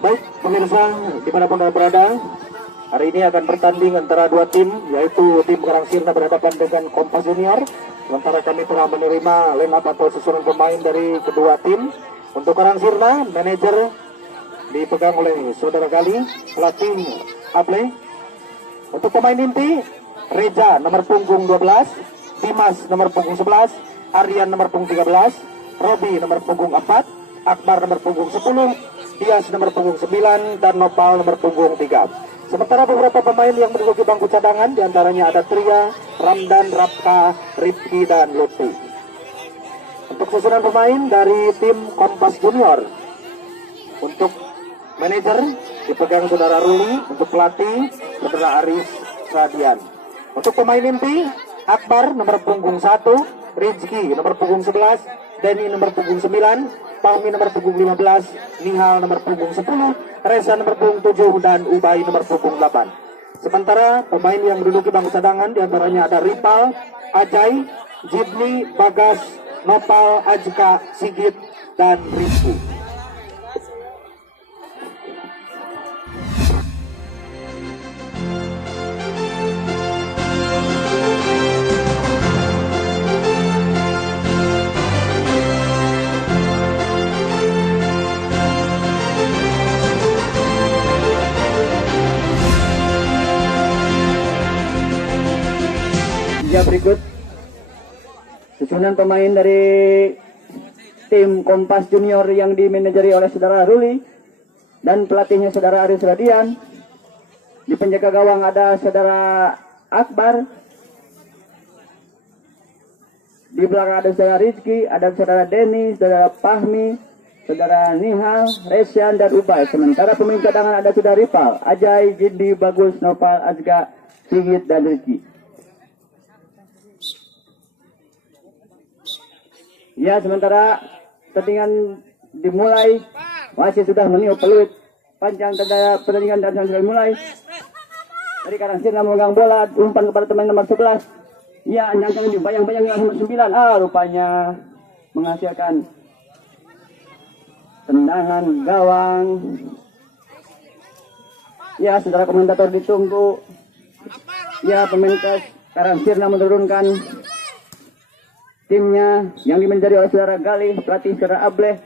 Baik, pemirsa dimanapun Anda berada, hari ini akan bertanding antara dua tim, yaitu tim Karang Sirna berhadapan dengan Kompas Junior. Sementara kami telah menerima line up atau susunan pemain dari kedua tim. Untuk Karang Sirna, manajer dipegang oleh saudara Gali, pelatih Able. Untuk pemain inti, Reza nomor punggung 12, Dimas nomor punggung 11, Aryan nomor punggung 13, Robi nomor punggung 4, Akbar nomor punggung 10, Dias nomor punggung 9, dan Nopal nomor punggung 3. Sementara beberapa pemain yang menduduki bangku cadangan, diantaranya ada Tria, Ramdan, Rapka, Rifki, dan Lutfi. Untuk susunan pemain dari tim Kompas Junior, untuk manajer dipegang saudara Ruli, untuk pelatih saudara Aris Radian. Untuk pemain inti, Akbar nomor punggung 1, Rizky nomor punggung 11, Denny nomor punggung 9, Palmi nomor punggung 15, Nihal nomor punggung 10, Reza nomor punggung 7, dan Ubay nomor punggung 8. Sementara pemain yang menduduki bangku cadangan diantaranya ada Ripal, Ajay, Jibni, Bagas, Nopal, Ajka, Sigit, dan Rizky. Ya, berikut susunan pemain dari tim Kompas Junior yang dimanajeri oleh saudara Ruli dan pelatihnya saudara Aris Radian. Di penjaga gawang ada saudara Akbar, di belakang ada saudara Rizky, ada saudara Denny, saudara Fahmi, saudara Nihal, Resyan, dan Ubay. Sementara pemain cadangan ada saudara Ripal, Ajay, Jindi, Bagus, Nopal, Azga, Sigit, dan Rizky. Ya, sementara pertandingan dimulai, masih sudah meniup peluit panjang tanda pertandingan dan sudah dimulai. Dari Karang Sirna memegang bola, umpan kepada teman nomor 11. Ya, nyangkang ini bayang-bayang nomor 9. Rupanya menghasilkan tendangan gawang. Ya, saudara komentator ditunggu. Ya, pemain Karang Sirna menurunkan timnya yang dimanajeri oleh saudara Gali, pelatih saudara Ableh,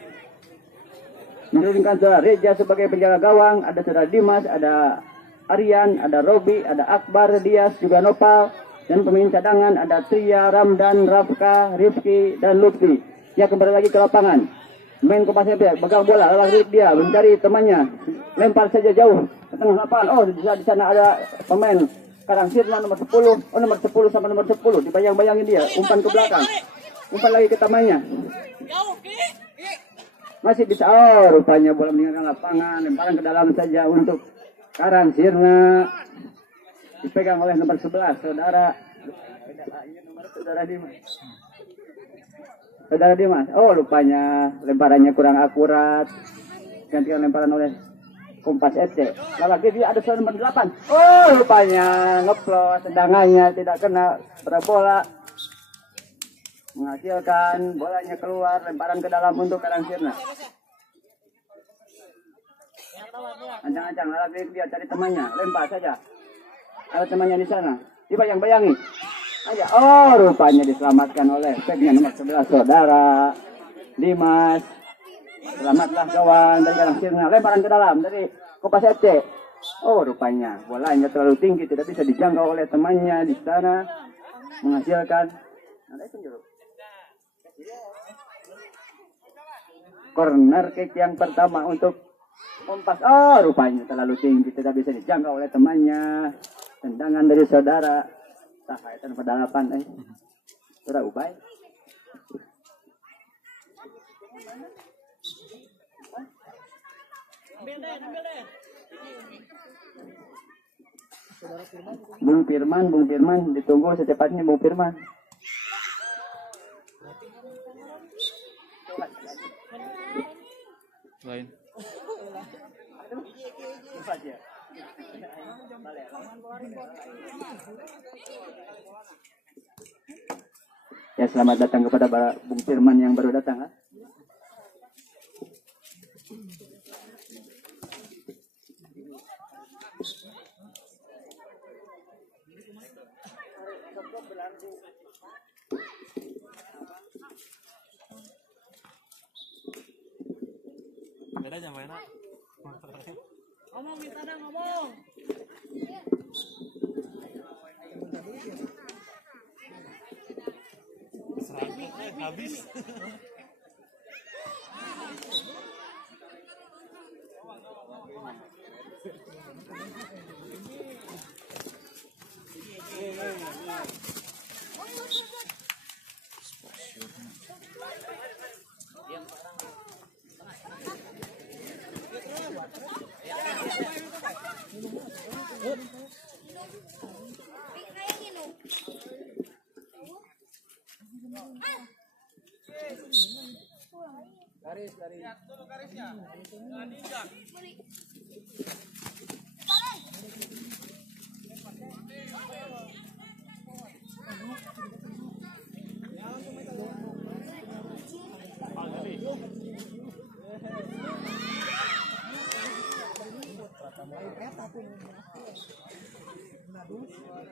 menurunkan saudara Reza sebagai penjaga gawang, ada saudara Dimas, ada Aryan, ada Robi, ada Akbar, Dias, juga Nopal, dan pemain cadangan ada Tria, Ramdan, Rafka, Rifki, dan Lutfi. Ya, kembali lagi ke lapangan. Main Kompas FD, pegang bola, lalu dia mencari temannya, lempar saja jauh ke tengah lapangan. Oh, di sana ada pemain Karang Sirna nomor 10, nomor 10 sama nomor 10, dibayang-bayangin dia, umpan ke belakang. Umpan lagi ke temannya. Masih bisa, rupanya bola meninggalkan lapangan, lemparan ke dalam saja untuk Karang Sirna. Dipegang oleh nomor 11, saudara Dimas. Saudara Dimas, rupanya lemparannya kurang akurat. Gantikan lemparan oleh Kompas FC. Lalu dia ada saudara nomor 8. Rupanya ngeplos, tendangannya tidak kena pada bola. Menghasilkan bolanya keluar, lemparan ke dalam untuk Karang Sirna. Ancang-ancang, lalu dia cari temannya, lempar saja. Ada temannya di sana, dibayang-bayangi. Aja, rupanya diselamatkan oleh backnya nomor 11, saudara Dimas. Selamatlah kawan dari Karang Sirna, lemparan ke dalam dari Kompas FC. Rupanya bolanya terlalu tinggi, tidak bisa dijangkau oleh temannya di sana. Menghasilkan corner kick yang pertama untuk Kompas. Rupanya terlalu tinggi, tidak bisa dijangkau oleh temannya. Tendangan dari saudara Sahaitan pada 8. Saudara Ubay. Bung Firman, ditunggu secepatnya Bung Firman. Lain. Ya, selamat datang kepada Bung Firman yang baru datang. Bedanya mana? Ngomong minta dah ngomong. Habis.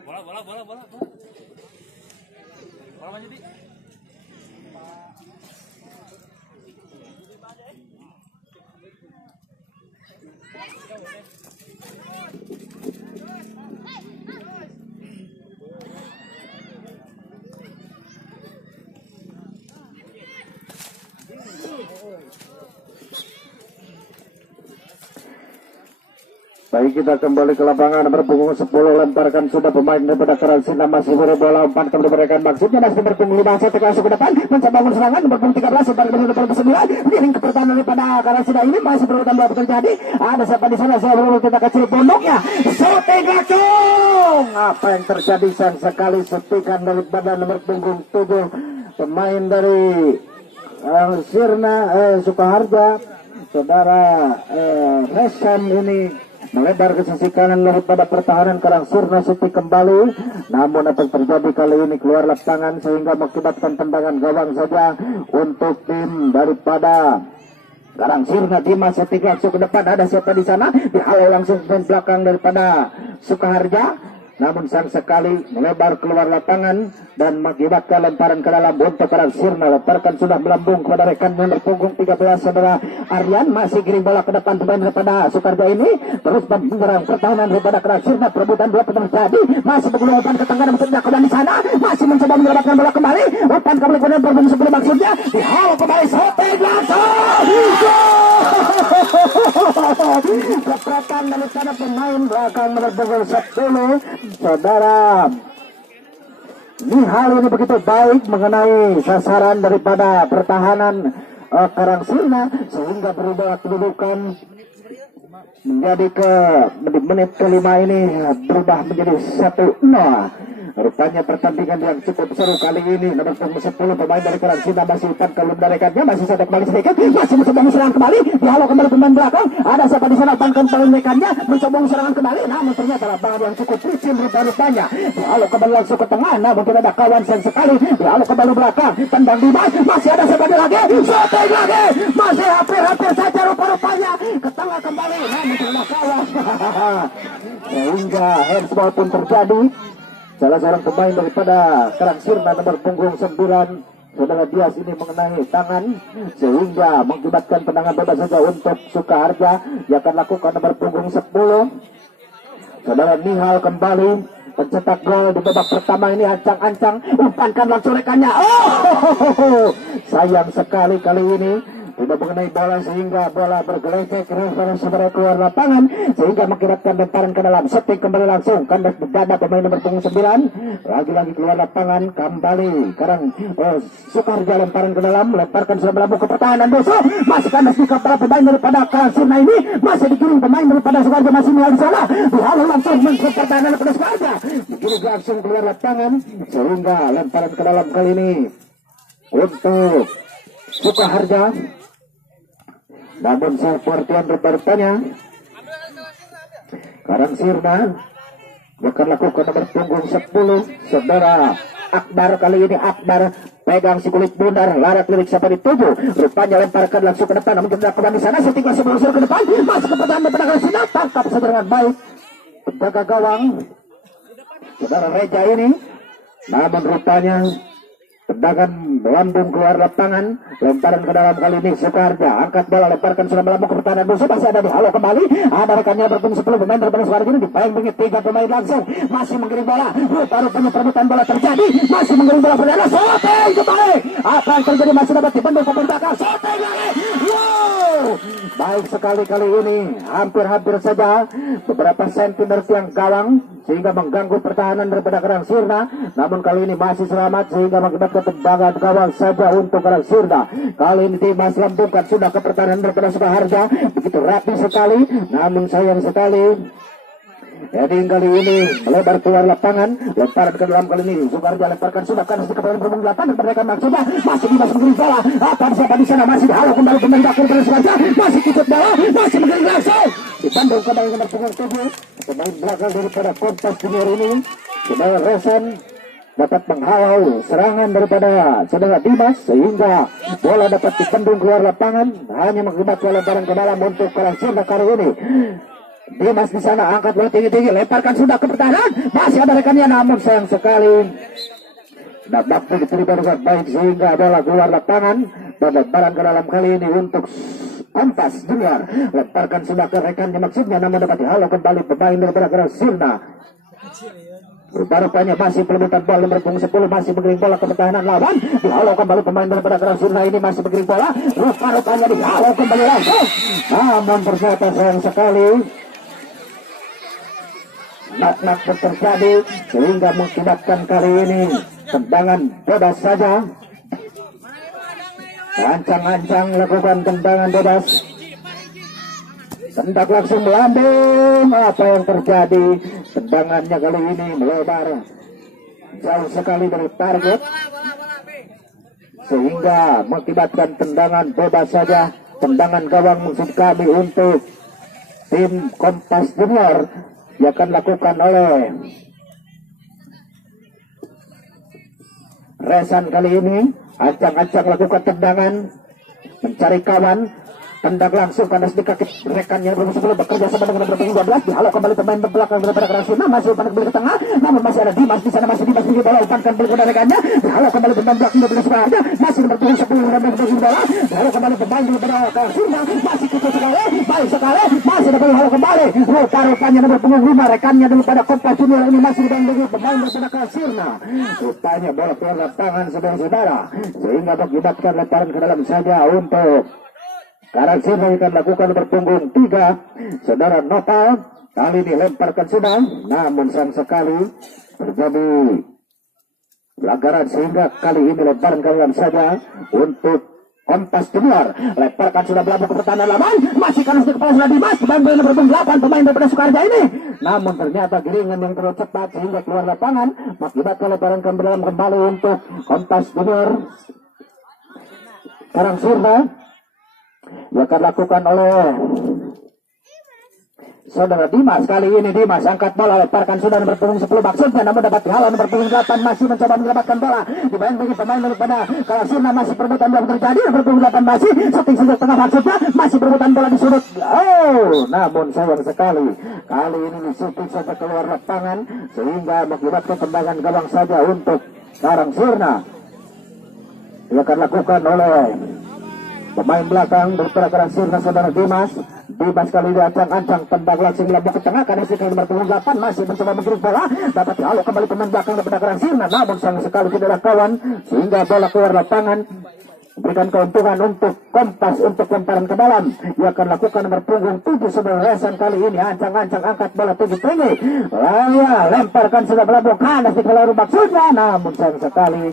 Bola. Bola maju di. Baik, kita kembali ke lapangan nomor punggung 10, lemparkan sudah pemain daripada Karangsina masih bola umpan kemudian maksudnya masih berpunggung 5 1 ke depan mencoba bangun serangan nomor punggung 13 umpan kemudian nomor 9 miring ke pertahanan daripada Karangsina ini masih berurutan bola terjadi. Ada siapa di sana? Saya belum kita kecil pondoknya. Shooting langsung. Apa yang terjadi? Sayang sekali shootingan daripada nomor punggung 7 pemain dari Sirna Sukaharja, saudara Resam ini melebar ke sisi kanan daripada pertahanan Karangsirna City kembali. Namun apa yang terjadi kali ini keluar lapangan sehingga mengakibatkan tendangan gawang saja untuk tim daripada Karangsirna. Dimas City langsung ke depan. Ada siapa di sana? Dihalau langsung ke belakang daripada Sukaharja. Namun sayang sekali melebar keluar lapangan dan mengakibatkan lemparan ke dalam untuk Karangsirna. Lemparkan sudah melambung kepada rekan nomor punggung 13 saudara Aryan. Masih giring bola ke depan pemain daripada Sukarja ini. Terus menyerang pertahanan daripada Karangsirna. Perebutan bola terjadi. Masih bergulung umpan ke tengah dan mencetak di sana. Masih mencoba menyelamatkan bola kembali. Umpan kembali ke nomor punggung 10 maksudnya. Dihalau kembali shooting langsung. Kepratan daripada pemain belakang nomor punggung 10 saudara Nihal ini begitu baik mengenai sasaran daripada pertahanan Karangsirna sehingga berubah kedudukan menjadi ke menit kelima ini berubah menjadi 1-0. Rupanya pertandingan yang cukup seru kali ini. Nomor 10 pemain dari Karangsirna masih umpan ke darekatnya, masih sadar kembali sedikit, masih mencoba serangan kembali, dihalau kembali pemain belakang. Ada siapa di sana? Umpan kembali rekannya, mencoba serangan kembali, namun ternyata lapangan yang cukup licin rupanya. Dihalau kembali langsung ke tengah, namun tidak ada kawan sayang sekali. Dihalau kembali belakang, tendang Dimas, masih ada siapa lagi, shooting lagi, masih hampir saja rupanya ke tengah kembali, namun tidak ada kawan. Sehingga handsball pun terjadi. Salah seorang pemain daripada Karangsirna nomor punggung 9 saudara Dias ini mengenai tangan sehingga mengakibatkan tendangan bebas saja untuk Sukaharja yang akan lakukan nomor punggung 10 saudara Nihal kembali pencetak gol di babak pertama ini. Ancang-ancang umpankan langsung rekannya. Sayang sekali kali ini tidak mengenai bola sehingga bola bergelecek keluar lapangan sehingga mengakibatkan lemparan ke dalam. Setting kembali langsung kandas dada pemain nomor punggung 9 lagi-lagi keluar lapangan kembali. Sekarang Sukarja lemparan ke dalam, lemparkan sudah melambung ke pertahanan musuh. Masih kandas di kepala pemain daripada Karangsirna ini, masih dikirim pemain daripada Sukarja masih di sana. Dihalau langsung ke pertahanan daripada Sukarja, dikirim langsung keluar lapangan sehingga lemparan ke dalam kali ini untuk Sukaharja. Namun sepertian rupanya Karangsirna akan lakukan nomor punggung 10 saudara Akbar. Kali ini Akbar pegang si kulit bundar, larat lirik sampai dituju. Rupanya lemparkan langsung ke depan, namun tidak kembali di sana. Setting masih melusur ke depan, masuk ke pertahanan daripada Karangsirna, tangkap saja dengan baik penjaga gawang saudara Reja ini. Namun rupanya Tendangan melambung keluar lapangan, lemparan ke dalam kali ini Sukarja, angkat bola, lemparkan sudah melambung ke pertahanan musuh, masih ada di halo kembali, ada rekannya bertemu 10 pemain daripada Sukarja ini, dipaingi 3 pemain langsung, masih menggiring bola, rupa-rupanya perebutan bola terjadi, masih menggiring bola perdana, shooting kembali, apa yang terjadi masih dapat dibendung pemain belakang, shooting lagi, wow, baik sekali kali ini, hampir-hampir saja beberapa sentimeter yang gawang, sehingga mengganggu pertahanan daripada Karang Sirna, namun kali ini masih selamat sehingga mengakibatkan tendangan gawang saja untuk Karang Sirna. Kali ini Dimas lambungkan sudah ke pertahanan daripada Sukaharja, begitu rapi sekali, namun sayang sekali Heading kali ini melebar keluar lapangan, lemparan ke dalam kali ini Sukarja lemparkan sudah kanan di kepala berhubung 8 dan mereka maksudnya masih Dimas mengirim bola, apa siapa di sana masih dihalau kembali pemain bakal dari Sukarja, masih kicet bola, masih mengirim langsung dibandung kembali nomor punggung 7 pemain belakang daripada Kompas Junior ini, Saudara Resan dapat menghalau serangan daripada saudara Dimas sehingga bola dapat dibendung keluar lapangan, hanya mengakibatkan lemparan ke dalam untuk Karang Sirna kali ini. Dimas di sana angkat bola tinggi-tinggi, lemparkan sudah ke pertahanan, masih ada rekannya namun sayang sekali dapat diterima dengan baik sehingga bola keluar lapangan dan lemparan ke dalam kali ini untuk Kompas Junior, lemparkan sudah ke rekannya maksudnya namun dapat dihalau kembali pemain daripada Karang Sirna. Rupa-rupanya masih perebutan bola nomor punggung 10, masih menggiring bola ke pertahanan lawan, dihalau kembali pemain daripada Karang Sirna ini masih menggiring bola, rupa-rupanya dihalau kembali langsung, namun ternyata sayang sekali nak terjadi sehingga mengakibatkan kali ini tendangan bebas saja. Ancang-ancang lakukan tendangan bebas, tendak langsung melambung, apa yang terjadi, tendangannya kali ini melebar jauh sekali dari target sehingga mengakibatkan tendangan bebas saja. Tendangan gawang musuh kami untuk tim Kompas Junior yang akan lakukan oleh Resan kali ini. Ancang-ancang lakukan tendangan, mencari kawan, tendak langsung kandas di kaki rekannya sebelum bekerja sama dengan nomor 12, dihalau kembali pemain belakang daripada Karang Sirna, masih umpan kembali ke tengah, namun masih ada Dimas di sana, masih Dimas di bola, umpan kembali kepada rekannya, dihalau kembali pemain belakang daripada Sukarja, masih nomor 10 dengan bola, dihalau kembali pemain daripada Karang Sirna, masih kecil sekali, baik sekali, masih dapat dihalau kembali, rupa-rupanya nomor punggung 5 rekannya daripada Kompas Junior ini masih dibantu pemain daripada Karang Sirna, rupanya bola keluar lapangan saudara-saudara, sehingga mengakibatkan lemparan ke dalam saja untuk Karang Sirna akan lakukan berpunggung 3. Saudara Nopal kali ini lemparkan sudah, namun sayang sekali terjadi pelanggaran sehingga kali ini lemparan ke dalam saja untuk Kompas Junior. Lemparkan sudah melambung ke pertahanan lawan, masih kanan di kepala sudah Dimas, dibantu nomor 8 pemain daripada Sukarja ini. Namun ternyata giringan yang terlalu cepat sehingga keluar lapangan, mengakibatkan lemparan kembali untuk Kompas Junior. Karang Sirna yang akan lakukan oleh saudara Dimas. Kali ini Dimas angkat bola, lemparkan sudah nomor punggung 10 maksudnya, namun dapat dihalau nomor punggung 8, masih mencoba menyelamatkan bola, dibantu pemain daripada Karang Sirna, masih perebutan bola terjadi, nomor punggung 8 masih shooting sudut tengah maksudnya, masih perebutan bola di sudut, namun sayang sekali kali ini shooting saja keluar lapangan sehingga mengakibatkan tendangan gawang saja untuk Karang Sirna. Yang akan lakukan oleh pemain belakang daripada Karang Sirna saudara Dimas. Dimas kali ini ancang-ancang tendang langsung melambung ke tengah, karena si nomor 8 masih mencoba menggiring bola, dapat dihalau kembali pemain belakang daripada Karang Sirna, namun sayang sekali tidak kawan sehingga bola keluar lapangan, memberikan keuntungan untuk Kompas untuk lemparan ke dalam. Ia akan lakukan nomor punggung 7 saudara Resan kali ini ancang-ancang angkat bola tinggi-tinggi, lalu lemparkan sudah melambung kanan di kepala maksudnya, namun sayang sekali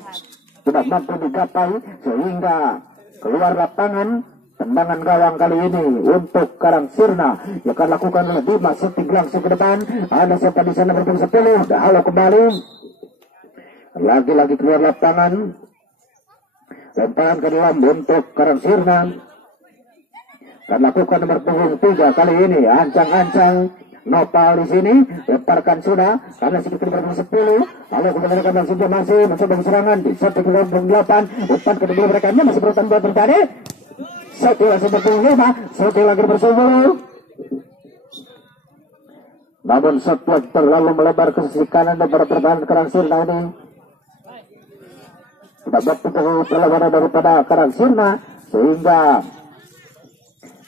tidak mampu digapai sehingga keluar lapangan. Tendangan gawang kali ini untuk Karang Sirna yang akan lakukan oleh Dimas, shooting langsung ke depan, ada siapa di sana berpunggung 10, dihalau kembali, lagi-lagi keluar lapangan, lemparan ke dalam untuk Karang Sirna, akan lakukan nomor punggung 3 kali ini ancang-ancang Nopal di sini, lemparkan sudah karena sedikit berpunggung 10, lalu kemudian langsung dia masih mencoba serangan di shooting ke dalam 8, umpan ke dalam mereka masih berurutan bola terjadi. Satu lagi berpunggung 5, satu lagi bersumber. Namun setelah terlalu melebar ke sisi kanan daripada pertahanan Karang Sirna ini, dapat perlawanan daripada Karangsirna sehingga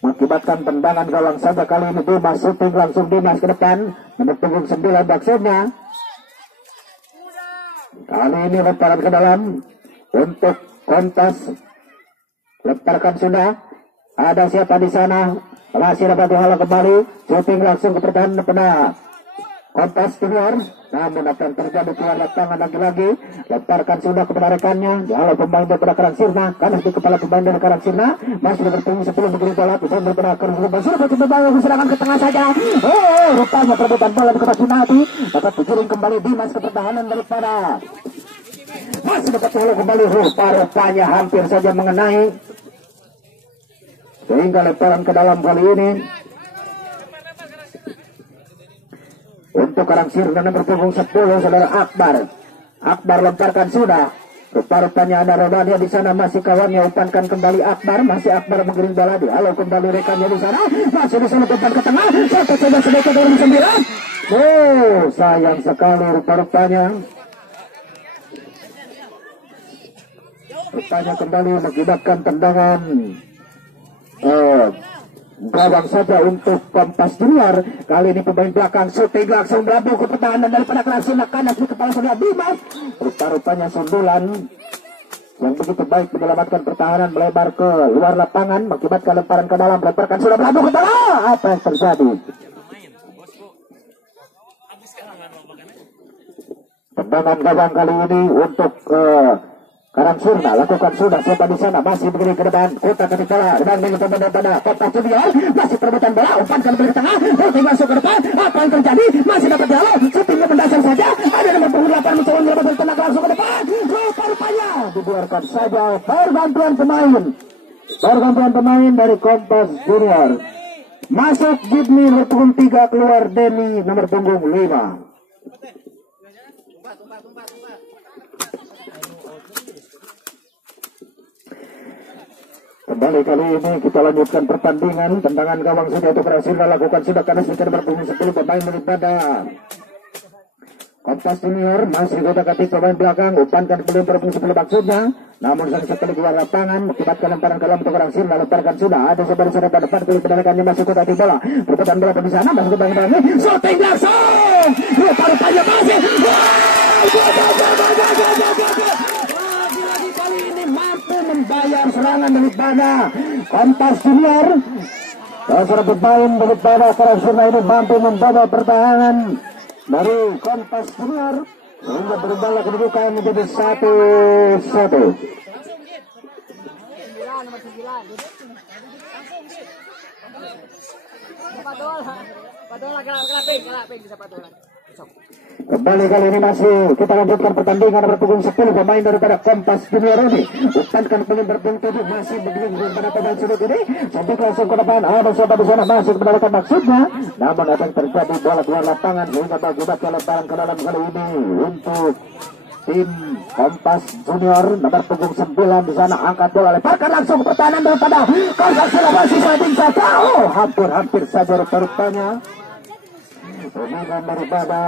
mengakibatkan tendangan gawang saja. Kali ini Dimas shooting langsung Dimas ke depan nomor punggung 9 maksudnya. Kali ini lemparan ke dalam untuk Kontas, lemparkan sudah. Ada siapa di sana? Masih dapat dihalau kembali. Shooting langsung ke pertahanan daripada Kontas Junior. Namun apa yang terjadi keluar lapangan lagi-lagi. Lemparkan sudah kepada rekannya. Dihalau pemain daripada Karangsirna. Kanan di kepala pemain dari Karangsirna. Masih bertemu 10 begini bola. Pemain daripada Karangsirna. Sudah bercoba serangan ke tengah saja. Rupanya perebutan bola di Sunati. Dapat dikirim kembali Dimas ke pertahanan daripada. Masih dapat dihalau kembali. Rupanya hampir saja mengenai. Sehingga lemparan ke dalam kali ini. Untuk Karangsirna nomor punggung 10 saudara Akbar. Akbar lemparkan sudah. Rupa-rupanya ada Rodania di sana, masih kawannya umpankan kembali Akbar. Masih Akbar mengirim bola, dihalau kembali rekannya di sana. Masih di sana umpan ke tengah. Satu saja sedikit dari 9. Sayang sekali rupa-rupanya. Rupanya kembali mengakibatkan tendangan gawang saja untuk Kompas Junior. Kali ini pemain belakang shooting langsung berabung ke pertahanan daripada Karangsirna. Kanan di kepala saudara Dimas. Rupa-rupanya sundulan yang begitu baik menyelamatkan pertahanan melebar ke luar lapangan, mengakibatkan lemparan ke dalam. Lemparkan sudah berabung ke dalam. Apa yang terjadi? Tendangan gawang kali ini untuk Karangsirna lakukan sudah. Siapa di sana? Masih begini ke depan. Kota Ketipola dibanding pada Kompas Junior. Masih perebutan bola. Umpankan ke tengah. Shooting masuk ke depan. Apa yang terjadi? Masih dapat dihalau. Shootingnya mendasar saja. Ada nomor punggung 8 mencoba menyelamatkan tenang langsung ke depan. Rupa-rupanya dibiarkan saja. Pergantian pemain dari Kompas Junior. Masuk Jibni nomor punggung 3, keluar Denny nomor punggung 5. Kembali kali ini kita lanjutkan pertandingan. Tendangan gawang sudah untuk Karangsirna lakukan sudah karena sudah berpunggung 10 pemain daripada Kompas Junior. Masih kota katik pemain belakang. Umpankan belum berpunggung 10 maksudnya. Namun sang sekali keluar lapangan. Akibatkan lemparan ke dalam untuk Karangsirna. Lemparkan sudah. Ada sebar di sana pada depan. Kali pendalakannya masih kota katik bola. Perputaran bola di sana. Masuk ke belakang ini. Shooting langsung. Rupa-rupanya masih. Membayar serangan daripada Kompas Junior. Saudara pemain daripada Karangsirna ini mampu membawa pertahanan dari Kompas Junior sehingga berubah kedudukan menjadi 1-1. Kembali kali ini masih kita lanjutkan pertandingan berpunggung 10 pemain daripada Kompas Junior ini. Umpankan pemain berpunggung 7 masih begini pada pemain sudut ini. Sampai langsung ke depan. Ada siapa di sana masih mendapatkan maksudnya. Namun apa yang terjadi bola keluar lapangan sehingga mengakibatkan lemparan ke dalam kali ini untuk tim Kompas Junior nomor punggung 9 di sana angkat bola lemparkan langsung ke pertahanan daripada Karangsirna masih shooting saja. Hampir saja rupanya. Pemain daripada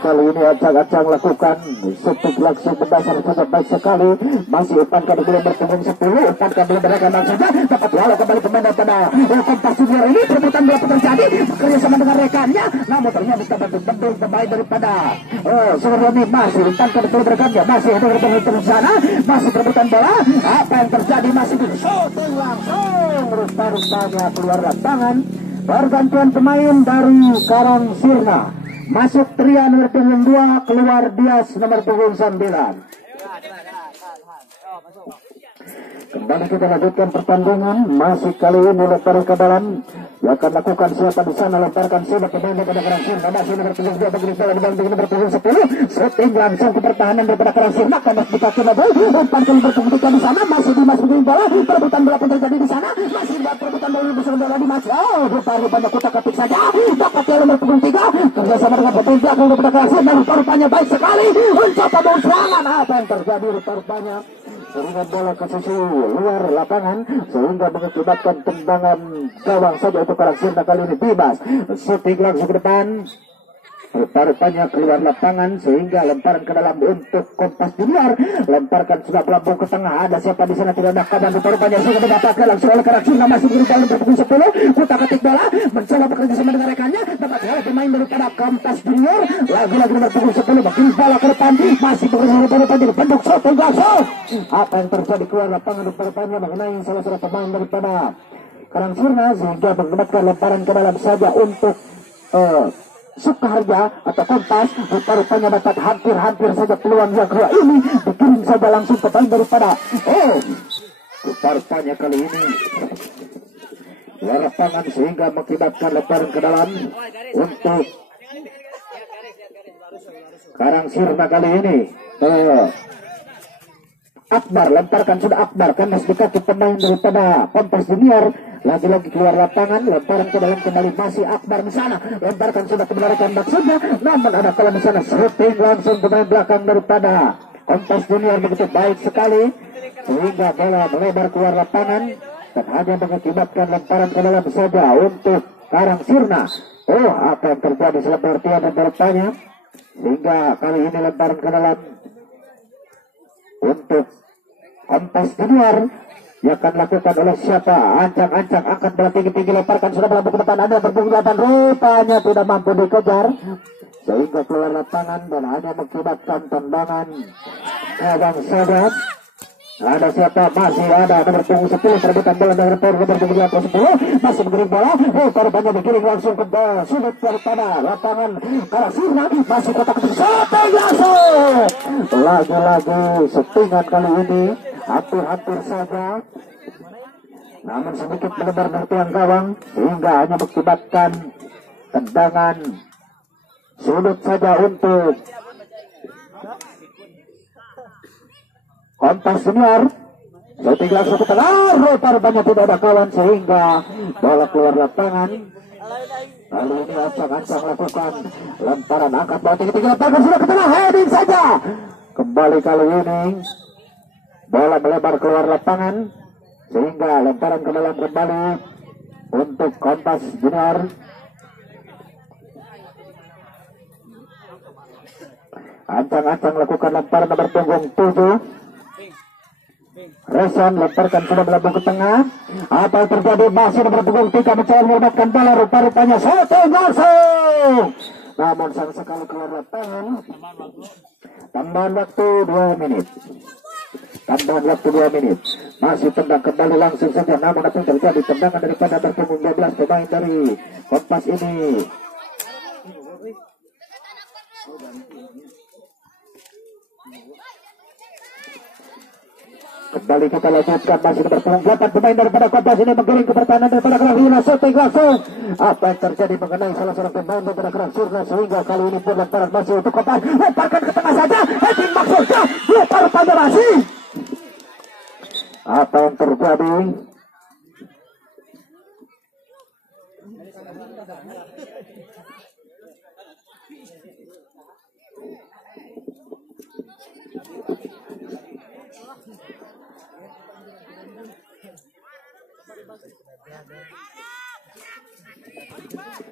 kali ini acang-acang lakukan shooting langsung berdasar sangat baik sekali. Masih umpankan belum berpunggung 10. Umpankan belum beragam saja. Dapat dihalau kembali pemain daripada Kompas Junior ini. Perebutan bola terjadi bekerja sama dengan rekannya. Namun ternyata bendung pemain daripada Suroni masih umpankan belum berekamnya. Masih ada berpunggung di sana. Masih perebutan bola. Apa yang terjadi? Masih shooting langsung. Rupa-rupanya keluar lapangan. Pergantian pemain dari Karangsirna. Masuk Tria nomor punggung 2, keluar Dias nomor punggung 9. Kembali kita lanjutkan pertandingan. Masih kali ini lemparan ke dalam. Yang akan lakukan siapa di sana. Lemparkan sudah pemain daripada Karangsirna. Masih nomor punggung 2 bagi bola dibanding nomor punggung 10. Shooting langsung ke pertahanan daripada Karangsirna. Kanas dikasih Nabil. Umpan kali berpunggung di sana. Masih Dimas begini bola. Perebutan bola pun terjadi di sana. Masih perebutan bola besar bola di Mas. Rupa-rupanya kota ketik saja. Dapat yang nomor punggung 3. Kerjasama dengan pemain belakang daripada Karangsirna. Rupa-rupanya baik sekali. Mencoba mau serangan. Apa yang terjadi rupa-rupanya? Seringan bola ke sisi luar lapangan sehingga mengakibatkan tendangan gawang saja untuk Karangsirna kali ini. Dimas shooting langsung ke depan. rupa-rupanya keluar lapangan sehingga lemparan ke dalam untuk Kompas Junior. Lemparkan sudah melambung ke tengah. Ada siapa di sana tidak ada kabar. Rupa-rupanya sudah mendapatkan langsung oleh Karak Sirna masih berubah berpukul 10. Kuta ketik bola mencoba bekerja sama dengan rekannya. Dapat oleh pemain daripada Kompas Junior. Lagi-lagi berpukul 10 berkirim bola ke depan masih bekerja rupa-rupanya bentuk shot langsung. Apa yang terjadi keluar lapangan rupa-rupanya mengenai salah satu pemain daripada Karang Sirna sehingga mendapatkan lemparan ke dalam saja untuk Sukaharja atau Kompas. Rupa-rupanya dapat hampir saja peluang yang kedua ini dikirim saja langsung ke pemain daripada rupa-rupanya kali ini luar lapangan sehingga mengakibatkan lemparan ke dalam untuk Karang Sirna kali ini. Akbar lemparkan sudah Akbar kan masih kaki pemain daripada Kompas Junior. Lagi-lagi keluar lapangan, lemparan ke dalam kembali masih Akbar di sana. Lemparkan sudah ke belakang maksudnya, namun ada kalau di sana shooting langsung pemain belakang daripada Kompas Junior begitu baik sekali sehingga bola melebar keluar lapangan dan hanya mengakibatkan lemparan ke dalam saja untuk Karang Sirna. Apa yang terjadi selebar tiada bertanya sehingga kali ini lemparan ke dalam untuk Kompas Junior yang akan lakukan oleh siapa? Ancang-ancang angkat bola tinggi-tinggi lemparkan sudah melambung ke depan. Ada berbunyi dan rupanya tidak mampu dikejar sehingga keluar lapangan dan hanya mengakibatkan tendangan gawang saja. Ada siapa? Masih ada nomor punggung 10 terbitan bola dari nomor punggung 10 masih mengirim bola. Korbannya dikirim langsung ke sudut daripada lapangan Karang Sirna masih kotak kecil setting langsung. Lagi-lagi settingan kali ini hampir saja, namun sedikit melebar dari tiang gawang sehingga hanya mengakibatkan tendangan sudut saja untuk Kompas Junior. Shooting langsung ke tengah, rupa-rupanya tidak ada kawan sehingga bola keluar lapangan. Lalu ini ancang-ancang lakukan lemparan angkat bola tinggi-tinggi lemparkan sudah ke tengah, heading saja. Kembali kali ini bola melebar keluar lapangan sehingga lemparan ke dalam kembali untuk Kompas Junior. Ancang-ancang lakukan lemparan nomor punggung 7. Resan lemparkan sudah melambung ke tengah. Apa yang terjadi? Masih nomor punggung 3 mencoba menyelamatkan bola. Rupa-rupanya shooting langsung. Namun sayang sekali keluar lapangan. Tambahan waktu 2 menit. Tambahan waktu 2 menit. Masih tendang kembali langsung saja. Namun apa yang terjadi? Tendangan daripada berpunggung 12 pemain dari Kompas ini. Kembali kita lanjutkan masih berpunggung 8 pemain daripada Kompas ini menggiring ke pertahanan daripada Karang Sirna. Shooting langsung. Apa yang terjadi mengenai salah seorang pemain daripada Karang Sirna sehingga kali ini pun lemparan masih untuk Kompas. Lemparkan ke tengah saja. Heading maksudnya. Rupa-rupanya masih. Apa yang terjadi?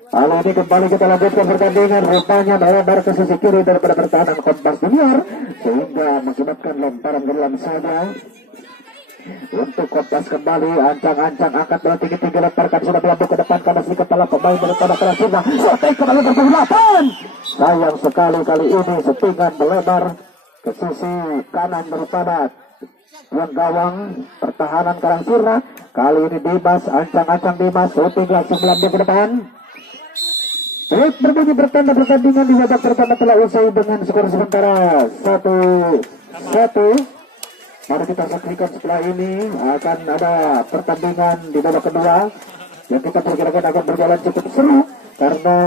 Kali ini kembali kita lanjutkan pertandingan. Rupanya melebar ke sisi kiri daripada pertahanan Kompas Junior sehingga mengakibatkan lemparan ke dalam saja untuk Kompas. Kembali ancang-ancang angkat bola tinggi-tinggi lemparkan sudah melambung ke depan karena si kepala pemain daripada Karang Sirna. Shooting kembali berpunggung 8. Sayang sekali kali ini settingan melebar ke sisi kanan daripada yang gawang pertahanan Karang Sirna. Kali ini Dimas, ancang-ancang Dimas, shooting langsung melambung ke depan. Baik, berbunyi bertanda pertandingan di babak pertama telah usai dengan skor sementara 1-1. Mari kita saksikan setelah ini akan ada pertandingan di babak kedua yang kita perkirakan akan berjalan cukup seru karena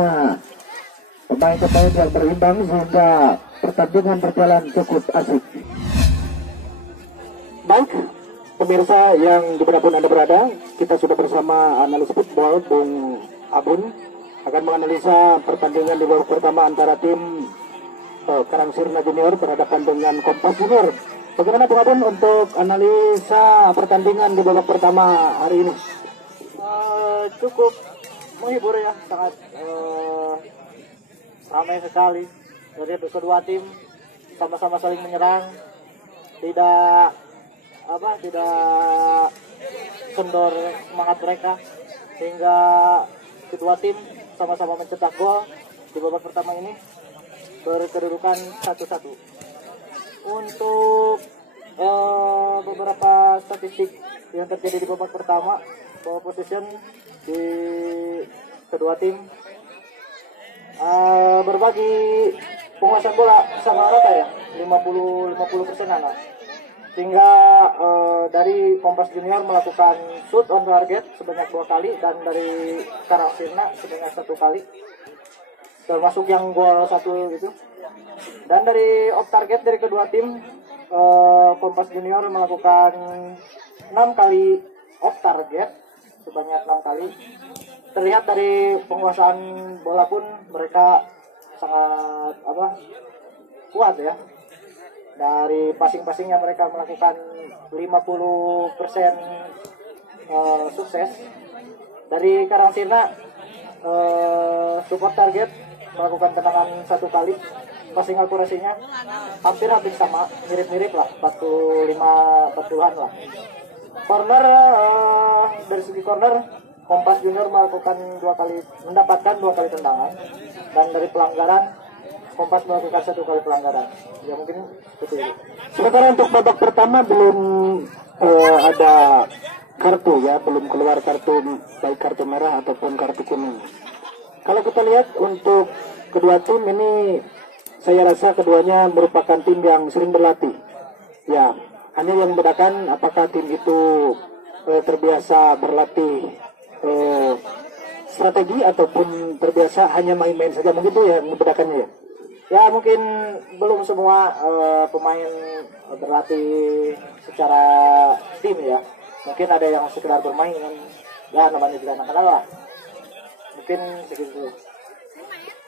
pemain-pemain yang berimbang sehingga pertandingan berjalan cukup asik. Baik, pemirsa yang dimanapun Anda berada, kita sudah bersama analis football Bung Abun akan menganalisa pertandingan di babak pertama antara tim Karang Sirna Junior berhadapan dengan Kompas Junior. Bagaimana Bung Abun untuk analisa pertandingan di babak pertama hari ini? Cukup menghibur ya, sangat ramai sekali. Dari kedua tim sama-sama saling menyerang, tidak kendor semangat mereka, sehingga kedua tim sama-sama mencetak gol di babak pertama ini berkedudukan 1-1. Untuk beberapa statistik yang terjadi di babak pertama, ball possession di kedua tim berbagi penguasaan bola sama rata ya, 50% sehingga dari Kompas Junior melakukan shoot on target sebanyak 2 kali dan dari Karang Sirna sebanyak 1 kali, termasuk yang gol 1 gitu. Dan dari off target dari kedua tim, Kompas Junior melakukan 6 kali off target sebanyak 6 kali. Terlihat dari penguasaan bola pun mereka sangat kuat ya. Dari passing-passing yang mereka melakukan 50% sukses. Dari Karang Sirna support target melakukan tendangan 1 kali, passing akurasinya hampir sama, mirip-mirip lah, 45-40-an lah. Corner, dari segi corner Kompas Junior mendapatkan 2 kali tendangan, dan dari pelanggaran Kompas melakukan 1 kali pelanggaran. Ya mungkin seperti itu. Sementara untuk babak pertama belum ada kartu ya, belum keluar kartu, baik kartu merah ataupun kartu kuning. Kalau kita lihat untuk kedua tim ini, saya rasa keduanya merupakan tim yang sering berlatih. Ya, hanya yang membedakan apakah tim itu terbiasa berlatih strategi ataupun terbiasa hanya main-main saja, mungkin itu yang membedakannya ya. Ya mungkin belum semua pemain berlatih secara tim ya. Mungkin ada yang sekedar bermain, ya namanya juga anak-anak lah. Mungkin segitu.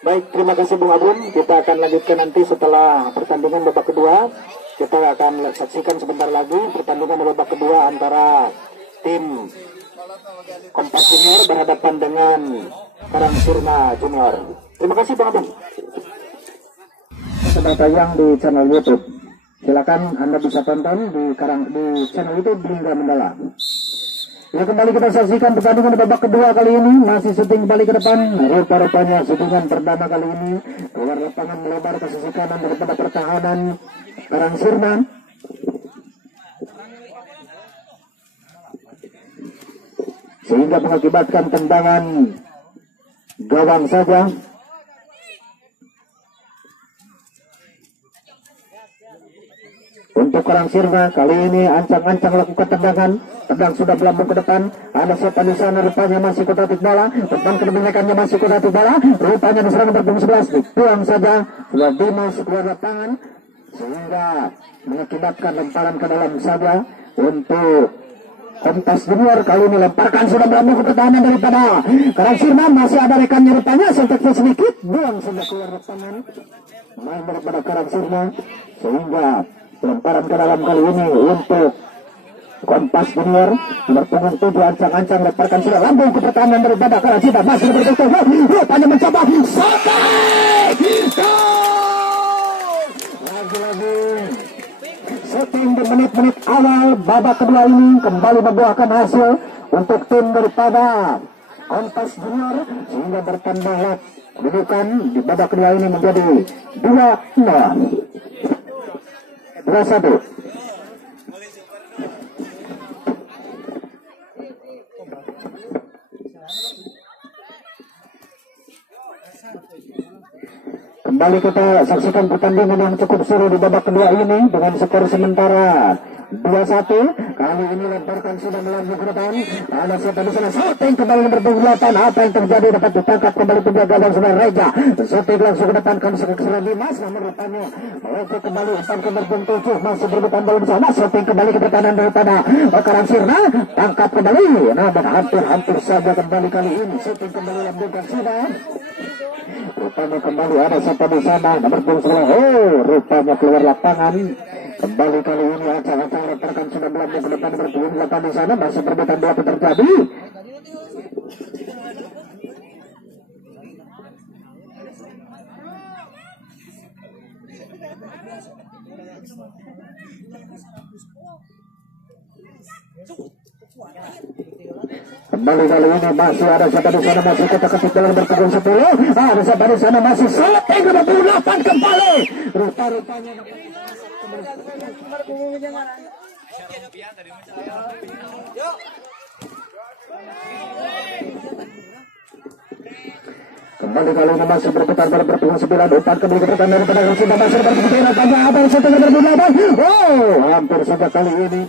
Baik, terima kasih Bung Abun. Kita akan lanjutkan nanti setelah pertandingan babak kedua. Kita akan saksikan sebentar lagi pertandingan babak kedua antara tim Kompas Junior berhadapan dengan Karang Sirna Junior. Terima kasih Bung Abun. Sedang tayang di channel YouTube. Silakan Anda bisa tonton di channel YouTube Lingga Mendalam. Ya, kembali kita saksikan pertandingan babak kedua kali ini, masih syuting kembali ke depan. Rupa-rupanya syutingan perdana kali ini keluar lapangan melebar ke sisi kanan daripada pertahanan Karang Sirna. Sehingga mengakibatkan tendangan gawang saja. Untuk Karang Sirna kali ini ancang-ancang lakukan tendangan, tendang sudah melambung ke depan. Ada setan di sana, rupanya masih kotatik bola. Depan kebanyakannya masih kotatik bola. Rupanya diserang berpung 11, dibuang saja. Sudah Dimas keluar lapangan sehingga mengakibatkan lemparan ke dalam saja untuk Kompas Junior. Kali ini lemparkan sudah melambung ke pertahanan daripada Karang Sirna. Masih ada rekannya rupanya, sentaknya sedikit, buang sudah keluar lapangan. Main daripada Karang Sirna sehingga lemparan ke dalam kali ini untuk Kompas Junior. Nomor punggung 7 ancang-ancang lemparkan sudah lambung ke pertahanan daripada Karang Sirna. Masih berbetul, rupanya mencoba sampai lagi-lagi. Syuting di menit-menit awal babak kedua ini kembali membuahkan hasil untuk tim daripada Kompas Junior sehingga bertambah kedudukan di babak kedua ini menjadi 2-0. 2-1. Kembali kita saksikan pertandingan yang cukup seru di babak kedua ini dengan skor sementara 2-1. Kali ini lemparkan sudah melambung ke depan. Ada siapa di sana? Shooting kembali nomor 28. Apa yang terjadi? Dapat ditangkap kembali penjaga gawang sudah Reja. Shooting langsung ke depan kan sekeseran Dimas. Namun rupanya melempar kembali umpan ke nomor 7. Masih berbutan bola di sana. Shooting kembali ke pertahanan daripada Karang Sirna. Tangkap kembali. Nah, dan hampir saja kembali kali ini. Shooting kembali lambungkan sudah. Rupanya kembali ada siapa di sana? Nomor 11. Oh, rupanya keluar lapangan. Kembali kali ini ancang-ancang lemparkan sudah melambung ke depan nomor 28 di sana. Masih perbutan bola terjadi. Kembali kali ini masih ada siapa di sana, masih ketik dalam berpukul 10. Ada siapa di sana, masih selesai 28 kembali. Rupa-rupanya kembali kali ini masih berputar pada berpukul 9. Umpan kembali ke pertandingan daripada sudah masih berputar tanya apa yang sudah berbunyi. Oh, hampir saja kali ini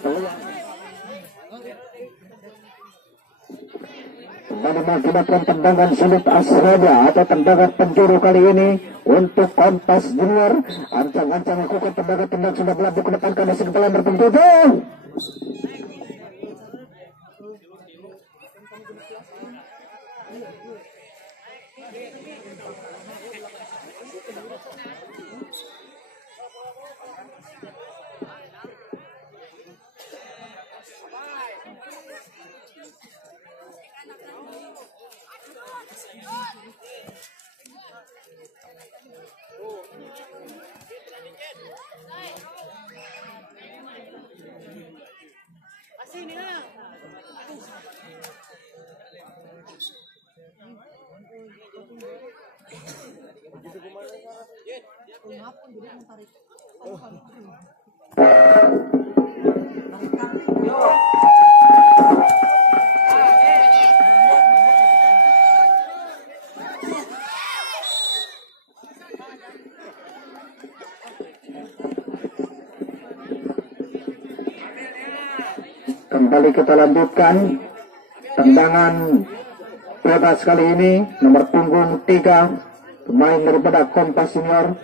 kembali mengakibatkan tendangan sulit Asrada atau tendangan penjuru kali ini untuk Kompas Junior. Ancang-ancang lakukan tendangan sudah melambung ke depan karena sekepalan bertentu. Kembali kita lanjutkan tendangan bebas kali ini nomor punggung 3 pemain daripada Kompas Junior.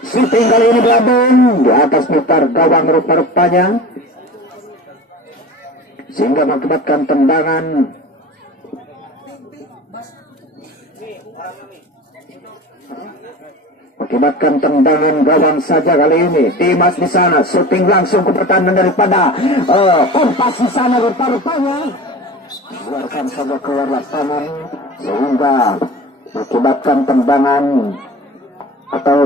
Shooting kali ini melambung di atas putar gawang rupa-rupanya sehingga mengakibatkan tendangan gawang saja kali ini. Dimas di sana shooting langsung ke pertahanan daripada Kompas di sana rupa-rupanya keluarkan saja keluar lapangan sehingga mengakibatkan tendangan atau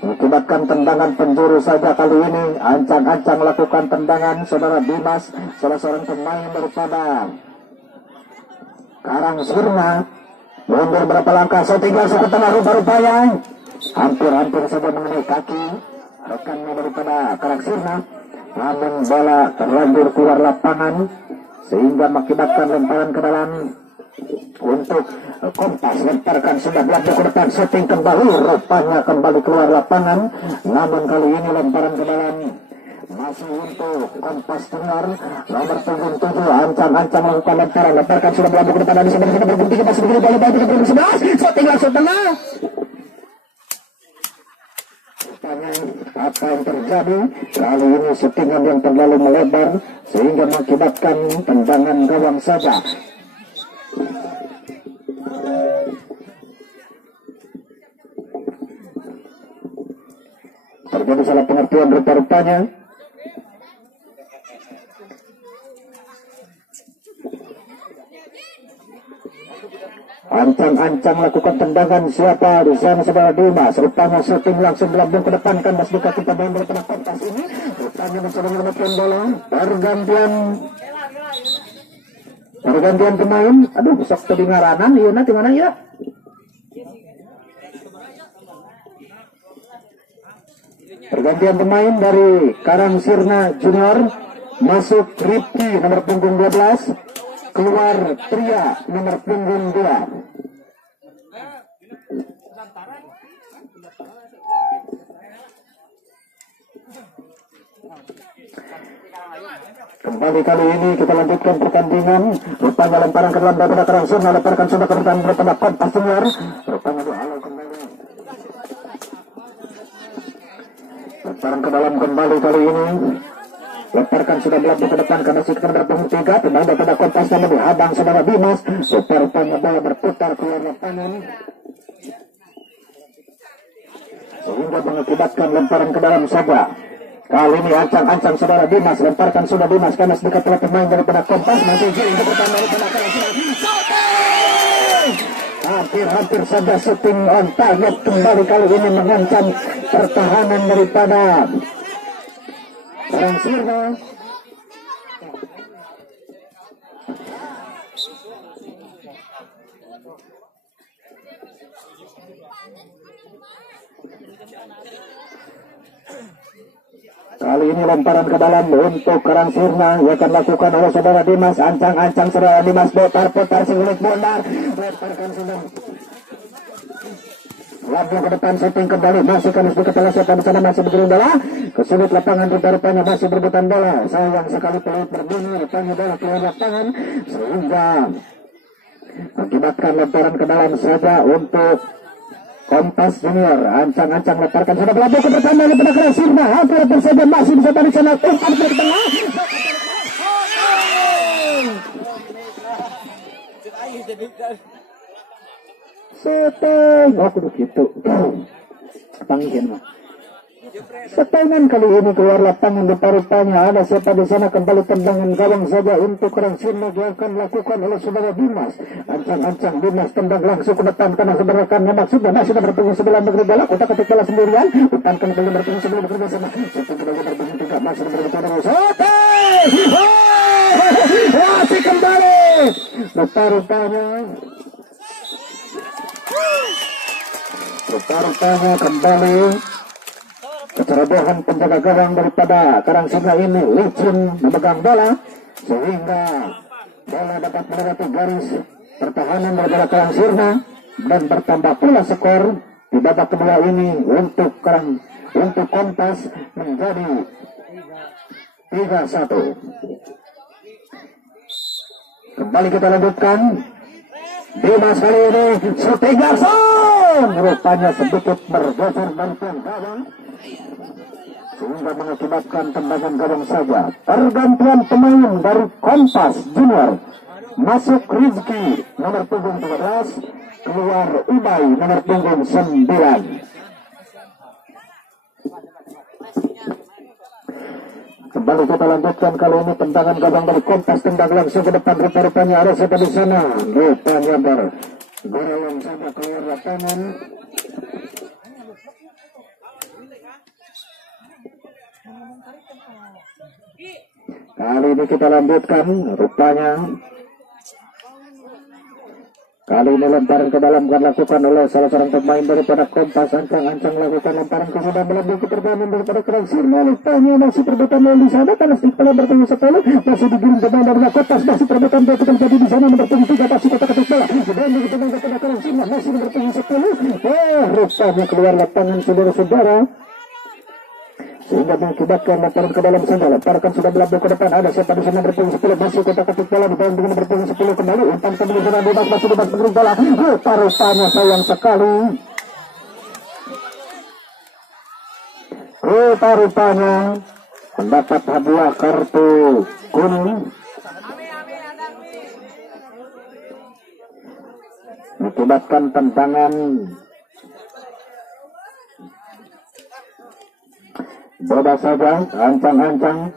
mengakibatkan tendangan penjuru saja kali ini. Ancang-ancang melakukan tendangan saudara Dimas, salah seorang pemain daripada Karang Sirna. Mundur berapa langkah, shooting langsung ke tengah rupa-rupanya hampir saja mengenai kaki rekannya daripada Karang Sirna, namun bola terlanjur keluar lapangan sehingga mengakibatkan lemparan ke dalam untuk Kompas. Lemparkan sudah belakang ke depan, shooting kembali rupanya kembali keluar lapangan, namun kali ini lemparan ke dalam masih untuk Kompas Junior nomor punggung 7. Ancang-ancang melakukan lemparkan sudah belakang ke depan, ada sebenarnya sudah berhenti masih begini bola 11 shooting langsung tengah. Apa yang terjadi kali ini, shootingan yang terlalu melebar sehingga mengakibatkan tendangan gawang saja. Terjadi salah pengertian rupa-rupanya. Ancang-ancang lakukan tendangan siapa di sana saudara Dimas. Rupanya shooting langsung melambung ke depan kan mas dekat kita main daripada Kompas ini. Rupanya mencoba menemukan bola. Pergantian pemain. Aduh sok tadi ngaranan. Iya nanti mana ya? Pergantian pemain dari Karang Sirna Junior. Masuk Ripki nomor punggung 12. Keluar Tria nomor punggung 2. Kembali kali ini kita lanjutkan pertandingan. Rupanya lemparan ke dalam daripada Karang Sirna, lemparkan sudah ke pertandingan daripada Kompas Junior. Rupanya halo kembali. Lemparan ke dalam kembali kali ini. Lemparkan sudah belakang ke depan karena sikap berpunggung 3. Tenang daripada Kompas namun dihadang saudara Dimas. Rupanya bola berputar keluar lapangan sehingga mengakibatkan lemparan ke dalam saja. Kali ini ancang-ancang saudara Dimas, lemparkan sudah Dimas, karena sedikit telah pemain daripada Kompas, masih giring ke pertama daripada hampir saja shooting on target kembali kali ini mengancam pertahanan daripada Karang Sirna. Kali ini lemparan ke dalam untuk Karang Sirna yang akan lakukan oleh saudara Dimas. Ancang-ancang saudara Dimas, putar singulit bundar, lemparkan sudah lambung ke depan, setting kembali, masih kan sedikit telah siapa di sana, masih bergerak bola kesulit lapangan, rupa-rupanya masih berebutan bola. Sayang sekali peluit berbunyi, rupanya bola keluar lapangan sehingga akibatkan lemparan ke dalam saja untuk Kompas Junior. Ancang-ancang lemparkan sudah berlambung ke pertama daripada Karang Sirna, hampir saja masih bisa dari sana, umpan ke tengah. Seteng, aku begitu. Panggilan mah. Setengan kali ini keluar lapangan, rupa-rupanya ada siapa di sana, kembali tendangan gawang saja untuk Karang Sirna yang akan lakukan oleh saudara Dimas. Ancang-ancang Dimas tendang langsung ke depan karena saudara rekannya maksudnya masih bertemu sebelah negeri bola, kotak ketik bola sendirian, umpankan kembali bertemu sebelah negeri bola sama. Seteng kembali bertemu juga masih berbicara terus. Seteng, masih kembali. Rupa-rupanya kembali kecerobohan penjaga gawang daripada Karang Sirna ini licin memegang bola sehingga bola dapat melewati garis pertahanan daripada Karang Sirna dan bertambah pula skor di babak kedua ini untuk Kompas menjadi 3-1. Kembali kita lanjutkan. Dimas kali ini shooting Garson, rupanya sedikit bergeser bantuan gawang sehingga mengakibatkan tendangan gawang saja. Pergantian pemain dari Kompas Junior, masuk Rizky nomor punggung 13, keluar Ubay nomor punggung 9. Kembali kita lanjutkan, kali ini tendangan gawang dari Kompas, tendang langsung ke depan, rupa-rupanya ada siapa di sana, rupanya bergorelan saja keluar lapangan. Kali ini kita lanjutkan, rupanya kali ini lemparan ke dalam akan lakukan oleh salah seorang pemain daripada Kompas. Ancang-ancang lakukan lemparan ke sudah melambung ke pertahanan daripada Karang Sirna. Lupanya masih perebutan di sana, karena setelah bertemu 10 masih digiring ke bawah dari Kompas, masih perebutan bola terjadi di sana, bertemu 3 pasti kotak ketik bola dibanding ke bawah daripada Karang Sirna, masih bertemu 10. Rupanya keluar lapangan saudara-saudara sehingga mengakibatkan lemparan ke dalam sana. Lemparan sudah melambung ke depan, ada siapa di sana, bertemu 10, masih kotak ketik bola dibanding dengan bertemu 10 kembali, umpan kembali sana bebas, masih bebas menurut bola. Rupanya sayang sekali. Rupanya mendapat hadiah kartu kuning mengakibatkan tendangan bebas saja. Ancang-ancang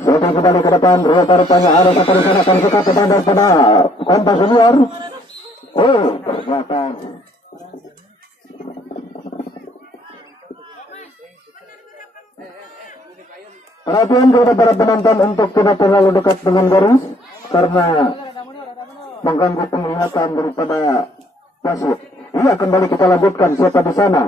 sudah kembali ke depan, rupa-rupanya ada satu di sana, akan suka teman daripada Kompas Junior. Ternyata perhatian kepada para penonton untuk tidak terlalu dekat dengan garis karena mengganggu penglihatan daripada wasit. Iya, kembali kita lanjutkan, siapa di sana?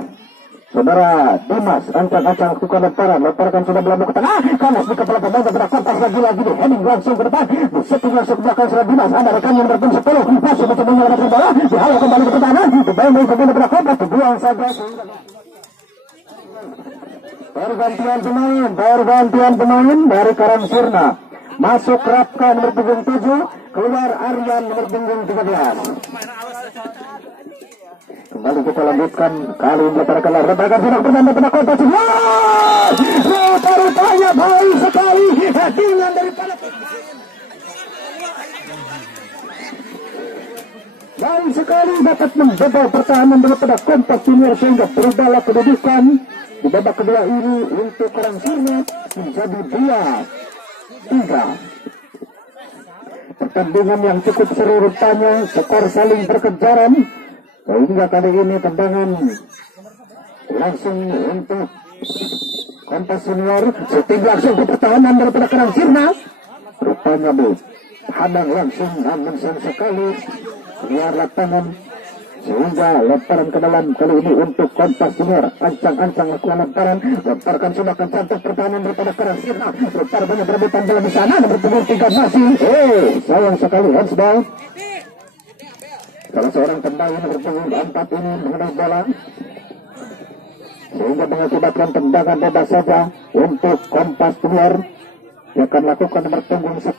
Saudara Dimas, ancang-ancang lakukan lemparan sudah melambung ke tengah, kanas di kepala pemain daripada Kompas lagi di heading langsung ke depan, setting langsung ke belakang saudara Dimas, ada rekan yang bertemu 10, masih bertemu menyelamatkan bola, dihalau kembali ke pertahanan, dibanding pemain daripada Kompas, dibuang saja. Pergantian pemain dari Karang Sirna, masuk Rapka nomor punggung 7, keluar Aryan nomor punggung 13. Kembali kita lanjutkan. Kali ini letakkan sudah pertama pada kontak semua. Rupa-rupanya baik sekali dengan daripada baik sekali dapat menjebol pertahanan daripada Kompas Junior sehingga berubahlah kedudukan di babak kedua ini untuk Karang Sirna menjadi 2-3. Pertandingan yang cukup seru rupanya, skor saling berkejaran sehingga kali ini tendangan langsung untuk Kompas Junior, shooting langsung ke pertahanan daripada Karang Sirna, rupanya hadang langsung namun sayang sekali keluar lapangan sehingga lemparan ke dalam kali ini untuk Kompas Junior. Ancang-ancang lakukan lemparan, lemparkan sudah ke cantik pertahanan daripada Karang Sirna. Lemparan banyak perebutan bola di sana, nomor punggung 3 masih. Sayang sekali handsball. Salah seorang tendangan nomor punggung 4 ini mengenai bola sehingga mengakibatkan tendangan bebas saja untuk Kompas Junior. Dia akan lakukan nomor punggung 10.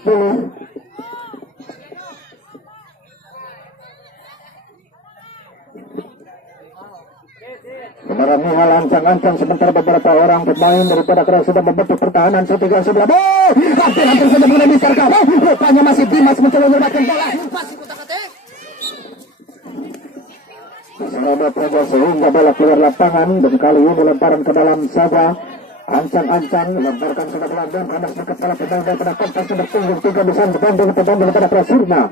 Sebenarnya Nihal ancang-ancang sebentar beberapa orang pemain daripada Karang sudah membentuk pertahanan setiga sebelah. Hampir saja mengenai Mister Kamu. Rupanya masih Dimas mencoba menyelamatkan bola. Masih kutak-katik. Sahabat Raja sehingga bola keluar lapangan dan kali ini lemparan ke dalam saja. Ancang-ancang lemparkan sudah pelan-pelan karena dekat kepala pedang daripada Kompas nomor punggung 3 bisa berbanding daripada Karang Sirna.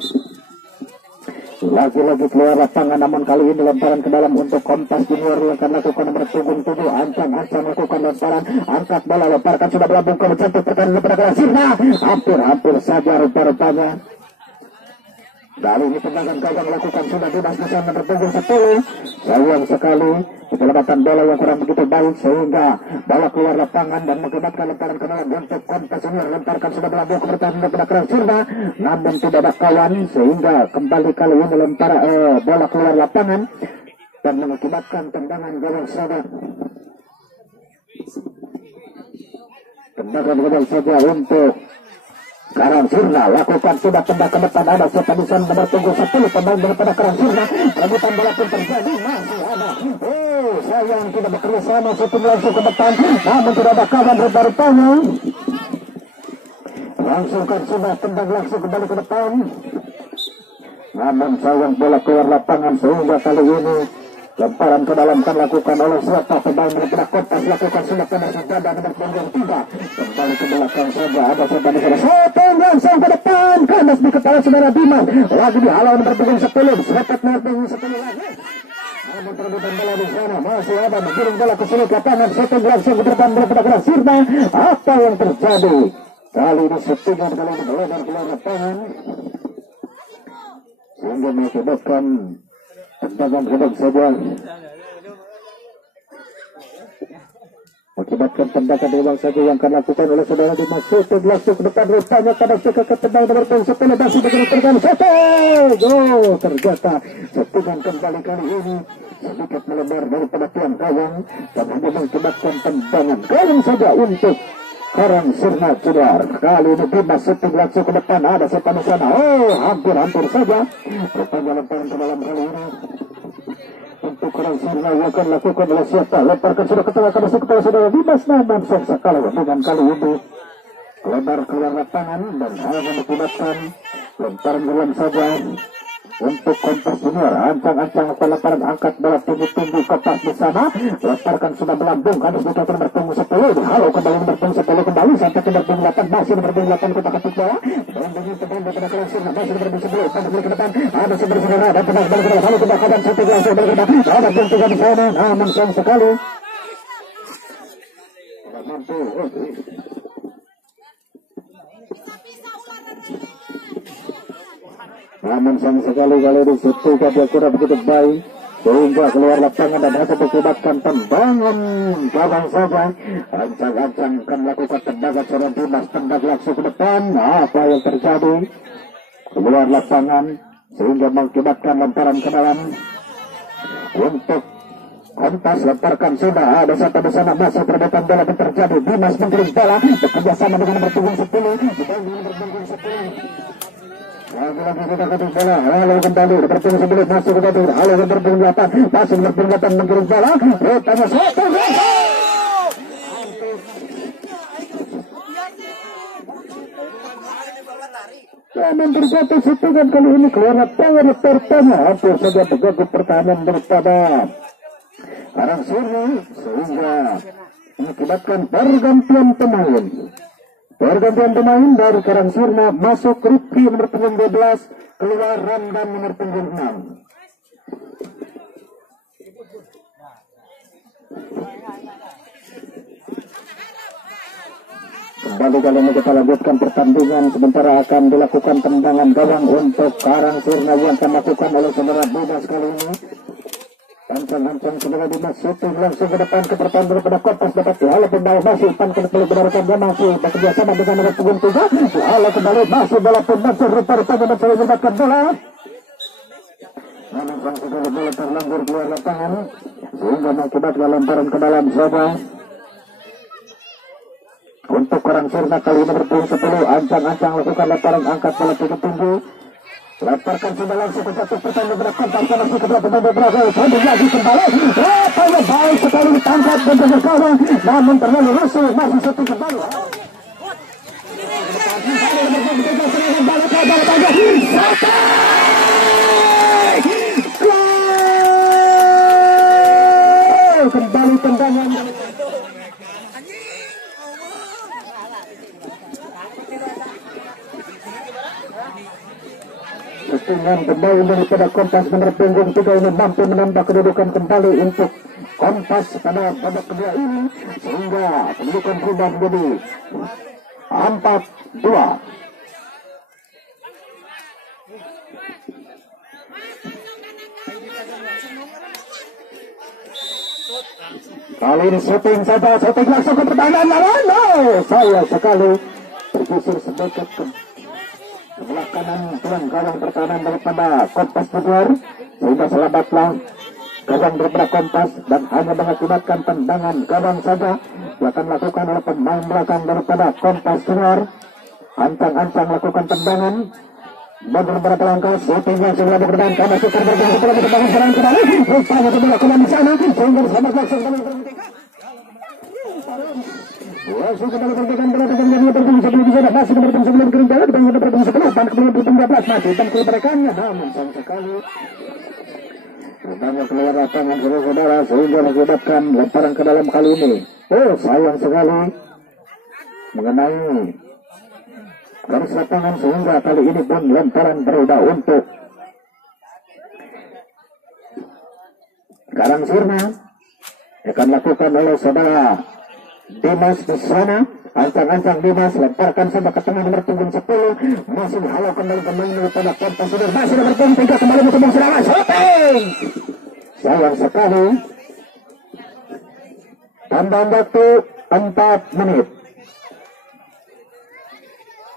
Lagi-lagi keluar lapangan namun kali ini lemparan ke dalam untuk Kompas Junior yang akan lakukan nomor punggung 7. Ancang-ancang lakukan lemparan, angkat bola, lemparkan sudah melambung ke mencantik pertahanan daripada Karang Sirna. Hampir saja rupa-rupanya kali ini tendangan gawang lakukan sudah bebas di sana nomor punggung 10. Sayang sekali penyelamatan bola yang kurang begitu baik sehingga bola keluar lapangan dan mengakibatkan lemparan ke dalam untuk Kompas Junior. Lemparkan sudah melambung ke pertahanan daripada Karang Sirna namun tidak ada kawan sehingga kembali kali ini bola keluar lapangan dan mengakibatkan tendangan gawang saja. Tendangan gawang saja untuk Karang Sirna. Lakukan sudah tendang ke depan, ada sepanisan nomor punggung 10 pemain daripada Karang Sirna. Rebutan bola pun terjadi, masih ada. Sayang tidak bekerja sama, shooting langsung ke depan namun tidak ada kawan rupa-rupanya. Langsungkan sudah tendang langsung kembali ke depan namun sayang bola keluar lapangan sehingga kali ini lemparan ke dalam kan lakukan oleh siapa pemain daripada Kompas. Lakukan sudah pada dada nomor punggung 3 kembali ke belakang saja, ada siapa di sana, shooting langsung ke depan kandas di kepala saudara Dimas, lagi dihalau nomor punggung 10, sepat nomor punggung 10 lagi. Namun perebutan bola di sana masih ada, mengirim bola ke sudut lapangan, shooting langsung ke depan daripada Karang Sirna. Apa yang terjadi kali ini? Shooting kali ini melebar keluar lapangan sehingga mengakibatkan tendangan hebat saja, mengakibatkan tendangan hebat saja yang akan lakukan oleh saudara Dimas. Shooting langsung ke depan, rupanya pada ke tendang nomor punggung 10 masih dengan tergang shooting. Ternyata shootingan kembali kali ini sedikit melebar daripada tiang gawang dan hanya mengakibatkan tendangan gawang saja untuk Karang Sirna Junior. Kali ini Dimas shooting langsung ke depan, ada sepan di sana. Hampir saja rupanya lemparan ke dalam kali ini untuk Karang Sirna yang akan lakukan oleh siapa. Lemparkan sudah ke tengah ke kepala saudara Dimas namun sayang sekali dengan kali ini lebar keluar lapangan dan hanya mengakibatkan lemparan dalam saja untuk Kompas Junior. Ancang-ancang lemparan, angkat bola tinggi-tinggi ke pas di sana, lemparkan sudah melambung harus buka nomor punggung 10. Halo kembali nomor punggung 10 kembali sampai ke nomor punggung 8, masih nomor punggung 8 kita ketuk bola dan dengan teman daripada Karang Sirna masih nomor punggung 10 sampai ke depan, ada seberapa saudara dan tenang balik ke depan, halo kita kawan satu langsung balik ke depan, ada pun di sana namun sayang sekali tidak mampu. Namun sayang sekali kali ini shooting dia kurang begitu baik sehingga keluar lapangan dan dapat mengakibatkan tendangan gawang saja. Ancang-ancang akan melakukan tendangan seorang Dimas, tendang langsung ke depan. Apa yang terjadi? Keluar lapangan sehingga mengakibatkan lemparan ke dalam untuk Kompas. Lemparkan sudah, ada siapa di sana, masih perebutan bola yang terjadi. Dimas mengirim bola bekerja sama dengan nomor punggung 10 di nomor punggung 10. Lagi-lagi kita ketuk bola. Halo kembali berpung sebelum masuk ke gaduh. Halo berpung 8 masuk berpung 8 mengkirim bola. Tanya satu. Namun terjatuh setukan kali ini keluar lapangan pertama. Hampir saja bergabung pertahanan daripada Karangsirna sehingga mengakibatkan pergantian pemain. Pergantian pemain dari Karangsirna masuk Rifki nomor punggung 12, keluar Ramdan nomor punggung 6. Kembali kali ini kita lanjutkan pertandingan, sementara akan dilakukan tendangan gawang untuk Karangsirna yang akan dilakukan oleh saudara Bebas kali ini. Ancang-ancang saudara Dimas syuting langsung ke depan ke pertandingan pada Kompas dapat dihalau kembali masih pankir kembali benarkan dia masih bekerja sama dengan nomor punggung 3 dihalau kembali masih bola pun masih rupa-rupanya mencari mendapatkan bola. Namun sang segala bola terlanjur keluar lapangan sehingga mengakibatkan lemparan ke dalam zona. Untuk Karangsirna kali ini berpunggung 10, ancang-ancang lakukan lemparan angkat bola tinggi. Lemparkan sudah langsung ke jatuh pertandingan berdepan tanpa masuk ke belakang berhasil sambil lagi kembali rapanya baik sekali ditangkap dan bergawang namun terlalu rusuh masih satu kembali kembali tendangan dengan kembali daripada Kompas nomor punggung 3 ini mampu menambah kedudukan kembali untuk Kompas pada babak kedua ini sehingga kedudukan berubah menjadi 4-2. Kali ini shooting saja, shooting langsung ke pertahanan lawan. Sayang sekali tergusur sedikit ke sebelah kanan tuan gawang pertahanan daripada Kompas Bogor sehingga selamatlah gawang daripada Kompas dan hanya mengakibatkan tendangan gawang saja yang akan dilakukan oleh pemain belakang daripada Kompas Bogor. Ancang-ancang lakukan tendangan mundur beberapa langkah shooting yang sudah berdepan karena sukar bergerak setelah tendangan serang kembali rupanya dilakukan di sana sehingga selamat langsung kembali berhentikan langsung kembali berhentikan bola dengan berpung sebelum bisa masih berpung sebelum kirim bola di bawah berpung 10 dan kemudian berpung 12 masih dan keluarkannya namun sayang sekali rupanya keluar lapangan saudara sehingga mengakibatkan lemparan ke dalam kali ini. Sayang sekali mengenai garis lapangan sehingga kali ini pun lemparan berubah untuk Karangsirna akan lakukan oleh saudara Dimas di sana. Ancang-ancang Dimas lemparkan sampai ke tengah nomor punggung 10 masih halau kembali pemain daripada Kompas Bogor masih nomor punggung 3 kembali mencoba serangan shooting sayang sekali tambahan waktu 4 menit.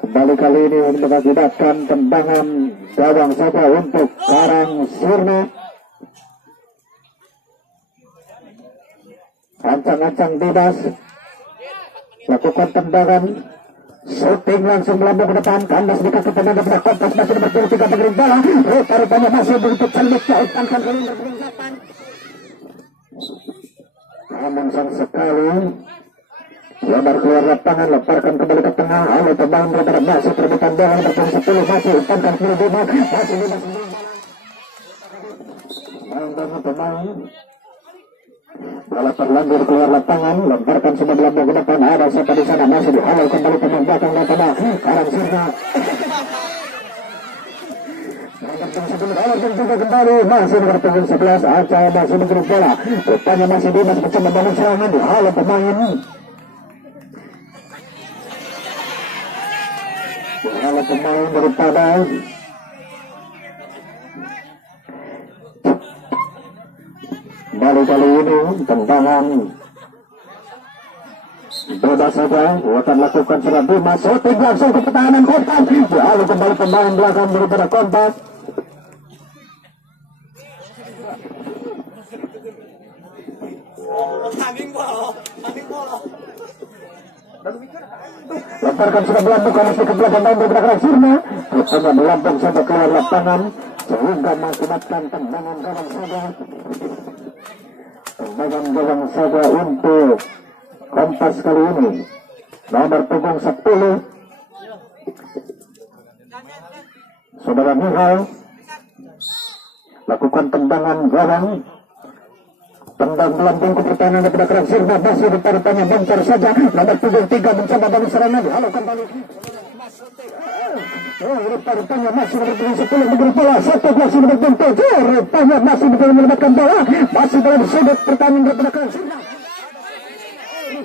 Kembali kali ini mengakibatkan tendangan gawang saja untuk Karangsirna. Ancang-ancang Dimas lakukan tendangan shooting langsung melambung ke depan kandas di kaki pemain daripada Kompas masih nomor 3 mengirim bola rupanya masih begitu celik jauhkan kali ini berpunggung 8 namun sang sekali lebar keluar lapangan lemparkan kembali ke tengah oleh pemain daripada masih perebutan bola berpunggung 10 masih umpankan kembali Dimas masih Dimas pemain bola terlanjur keluar lapangan lemparkan semua belakang ke depan ada siapa di sana masih dihalau kembali pemain belakang daripada Karangsirna juga kembali masih nomor punggung 11 Aceh masih mengirim bola rupanya masih Dimas bisa membangun serangan dihalau pemain dihalau pemain daripada kali ini tendangan bebas saja akan lakukan serang Dimas shooting langsung ke pertahanan Kompas lalu kembali pemain belakang daripada Kompas Tanding bola Lemparkan sudah melambung masih ke belakang main daripada Karang Sirna. Rupanya melambung sampai keluar lapangan sehingga mengakibatkan tendangan gawang saja. Tendangan gawang saja untuk Kompas kali ini. Nomor punggung 10 Saudara Nihal lakukan tendangan gawang. Tendang melambung ke pertahanan daripada Karang Sirna, masih depan-depannya bongkar saja. Nomor punggung 3 mencoba bangun serangan. Halo kembali. Rupanya masih nomor punggung 10 memberi bola. Satu masih nomor punggung 7. Rupanya masih mendapatkan bola. Masih dalam sudut pertahanan daripada Karang Sirna.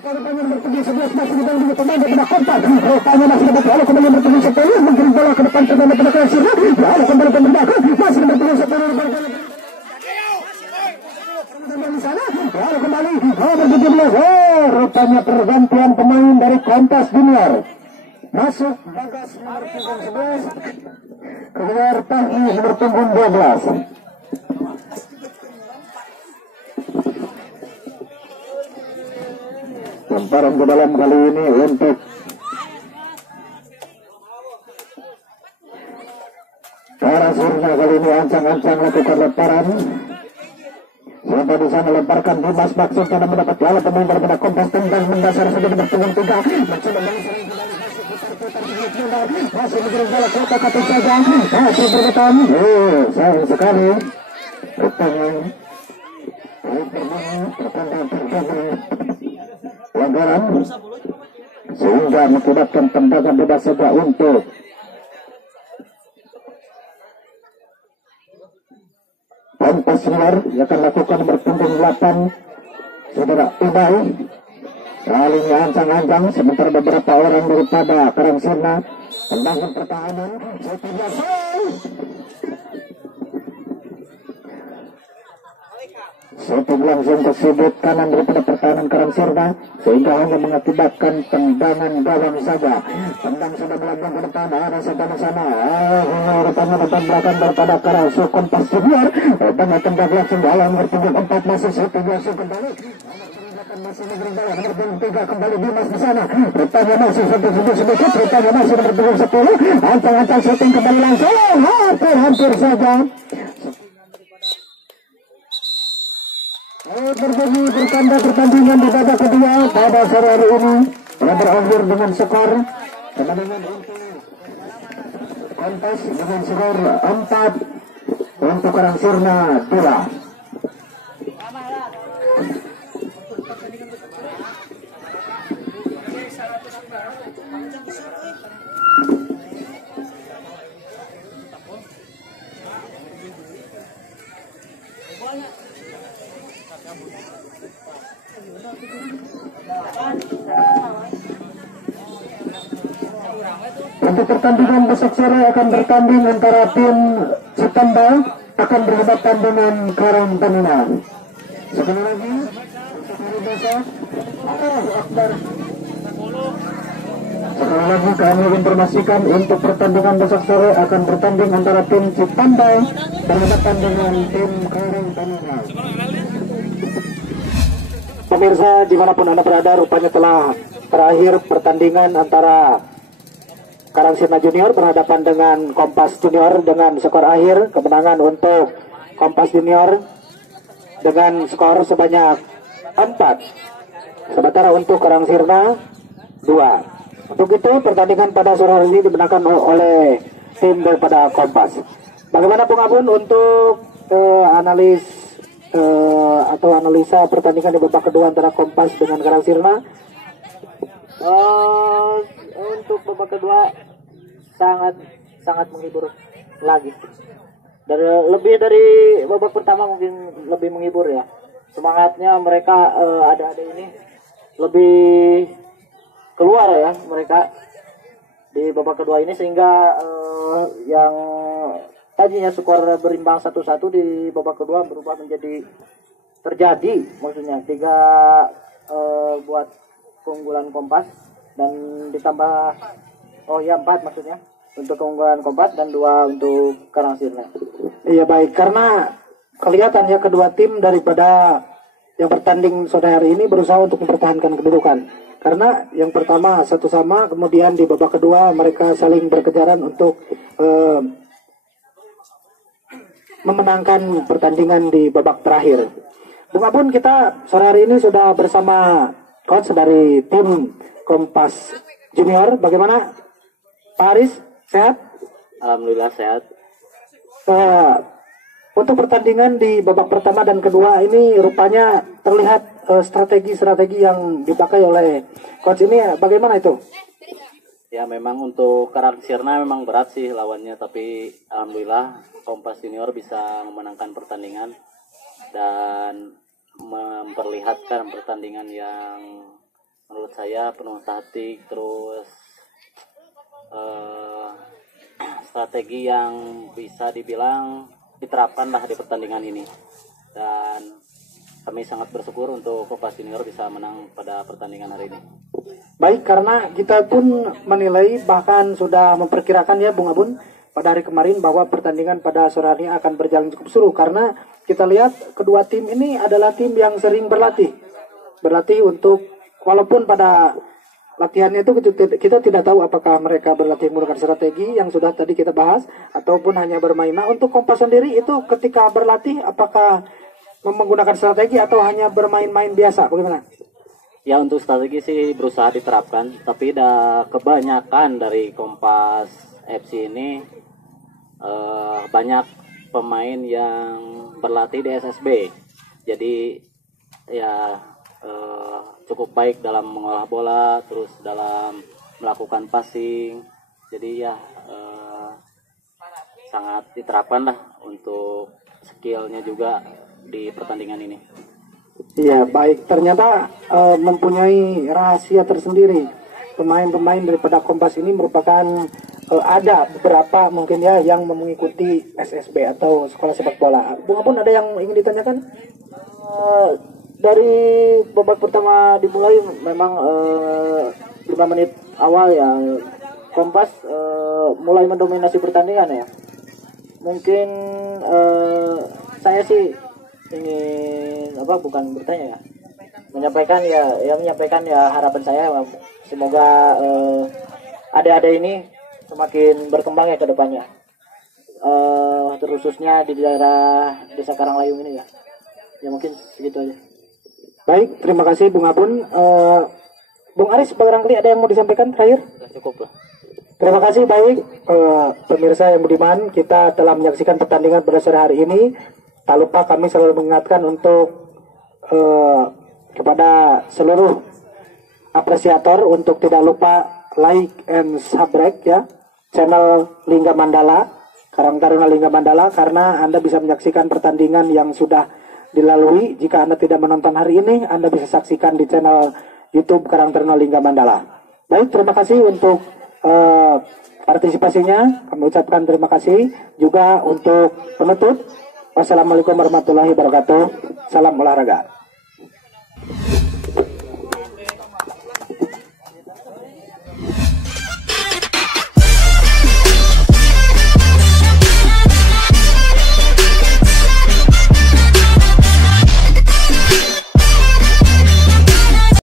Rupanya nomor punggung 11 masih di dalam pemain daripada Kompas. Rupanya masih dapat bola kembali nomor punggung 10 memberi bola ke depan pertahanan daripada Karang Sirna. Lalu kembali ke belakang. Masih nomor punggung 10 di sana, lalu kembali nomor 17. Rupanya pergantian pemain dari Kompas Junior. Masuk Bagas nomor punggung 11, keluar Tahi nomor punggung 12. Lemparan ke dalam kali ini untuk Karang Sirna. Kali ini ancang-ancang lakukan lemparan. Sampai di sana lemparkan Dimas Maksud karena mendapat bola pemain daripada Kompas. Tendang mendasar saja nomor punggung 3. Mencoba menyerang kembali, masih putar-putar masih mengirim bola ke kaki saja. Masih berdepan. Sayang sekali. Rupanya terjadi pelanggaran sehingga mengakibatkan tendangan bebas saja untuk Kompas Junior. Yang akan lakukan nomor punggung 8 Saudara Ubay. Kalinya ancang-ancang, sementara beberapa orang daripada Karang Sirna tendangan pertahanan. Satu langsung ke sudut kanan daripada pertahanan Karang Sirna sehingga hanya mengakibatkan tendangan gawang saja. Tendang sudah melambung ke depan, ada sebelah sana. Rupanya depan belakang daripada Karang Kompas Junior. Rupanya tendang langsung dalam berpunggung 4 masih satu langsung kembali. Masih memberi bola nomor punggung 3 kembali Dimas di sana. Rupanya masih sedikit. Rupanya masih nomor punggung 10. Ancang-ancang shooting kembali langsung. Hampir saja. Berbagi bertanda pertandingan di babak kedua pada sore hari ini telah berakhir dengan skor kemenangan untuk Kompas dengan skor 4 untuk Karang Sirna 2. Untuk pertandingan besok sore akan bertanding antara tim Citamba akan berhadapan dengan Karang Taruna. Sekali lagi untuk hari besok, Allahu Akbar. Sekali lagi kami informasikan untuk pertandingan besok sore akan bertanding antara tim Citamba berhadapan dengan tim Karang Taruna. Pemirsa dimanapun Anda berada, rupanya telah terakhir pertandingan antara Karang Sirna Junior berhadapan dengan Kompas Junior dengan skor akhir kemenangan untuk Kompas Junior dengan skor sebanyak 4. Sementara untuk Karang Sirna 2. Untuk itu pertandingan pada sore hari ini dimenangkan oleh tim daripada Kompas. Bagaimana Bung Abun untuk analisa pertandingan di babak kedua antara Kompas dengan Karang Sirna? Untuk babak kedua sangat menghibur lagi. Lebih dari babak pertama mungkin lebih menghibur ya. Semangatnya mereka ada ini lebih keluar ya mereka di babak kedua ini sehingga yang tadinya skor berimbang 1-1 di babak kedua berubah menjadi terjadi maksudnya 3 buat keunggulan Kompas dan ditambah 4 maksudnya untuk keunggulan Kompas dan 2 untuk Karang Sirna. Iya baik, karena kelihatan ya kedua tim daripada yang bertanding sore hari ini berusaha untuk mempertahankan kedudukan. Karena yang pertama satu sama, kemudian di babak kedua mereka saling berkejaran untuk memenangkan pertandingan di babak terakhir. Bung Abun, kita sore hari ini sudah bersama coach dari tim Kompas Junior. Bagaimana Pak Aris? Sehat? Alhamdulillah sehat. Untuk pertandingan di babak pertama dan kedua ini rupanya terlihat strategi-strategi yang dipakai oleh coach ini, bagaimana itu? Ya memang untuk Karang Sirna memang berat sih lawannya, tapi alhamdulillah Kompas Junior bisa memenangkan pertandingan dan memperlihatkan pertandingan yang menurut saya penuh taktik, terus strategi yang bisa dibilang diterapkan lah di pertandingan ini, dan kami sangat bersyukur untuk Kompas Junior bisa menang pada pertandingan hari ini. Baik, karena kita pun menilai bahkan sudah memperkirakan ya Bung Abun pada hari kemarin bahwa pertandingan pada sore hari akan berjalan cukup seru, karena kita lihat kedua tim ini adalah tim yang sering berlatih untuk, walaupun pada latihannya itu kita tidak tahu apakah mereka berlatih menggunakan strategi yang sudah tadi kita bahas ataupun hanya bermain. Nah, untuk Kompas sendiri itu ketika berlatih apakah menggunakan strategi atau hanya bermain-main biasa, bagaimana? Ya untuk strategi sih berusaha diterapkan, tapi kebanyakan dari Kompas FC ini banyak pemain yang berlatih di SSB, jadi ya cukup baik dalam mengolah bola, terus dalam melakukan passing, jadi ya sangat diterapkan lah untuk skillnya juga di pertandingan ini. Iya, baik. Ternyata mempunyai rahasia tersendiri. Pemain-pemain daripada Kompas ini merupakan ada beberapa mungkin ya yang mengikuti SSB atau sekolah sepak bola. Bung Abun, ada yang ingin ditanyakan? Dari babak pertama dimulai memang 5 menit awal ya Kompas mulai mendominasi pertandingan ya. Mungkin saya sih ingin bukan bertanya ya, menyampaikan ya harapan saya semoga adik-adik ini semakin berkembang ya ke depannya, terkhususnya di daerah Desa Karanglayung ini ya mungkin segitu aja. Baik, terima kasih Bung Abun. Bung Aris, barangkali ada yang mau disampaikan terakhir? Cukup lah. Terima kasih. Baik, pemirsa yang budiman, kita telah menyaksikan pertandingan pada sore hari ini. Tak lupa kami selalu mengingatkan untuk kepada seluruh apresiator untuk tidak lupa like and subscribe ya channel Lingga Mandala, Karang Taruna Lingga Mandala, karena Anda bisa menyaksikan pertandingan yang sudah dilalui. Jika Anda tidak menonton hari ini, Anda bisa saksikan di channel YouTube Karang Taruna Lingga Mandala. Baik, terima kasih untuk partisipasinya. Kami ucapkan terima kasih juga untuk penutup. Wassalamualaikum warahmatullahi wabarakatuh. Salam olahraga.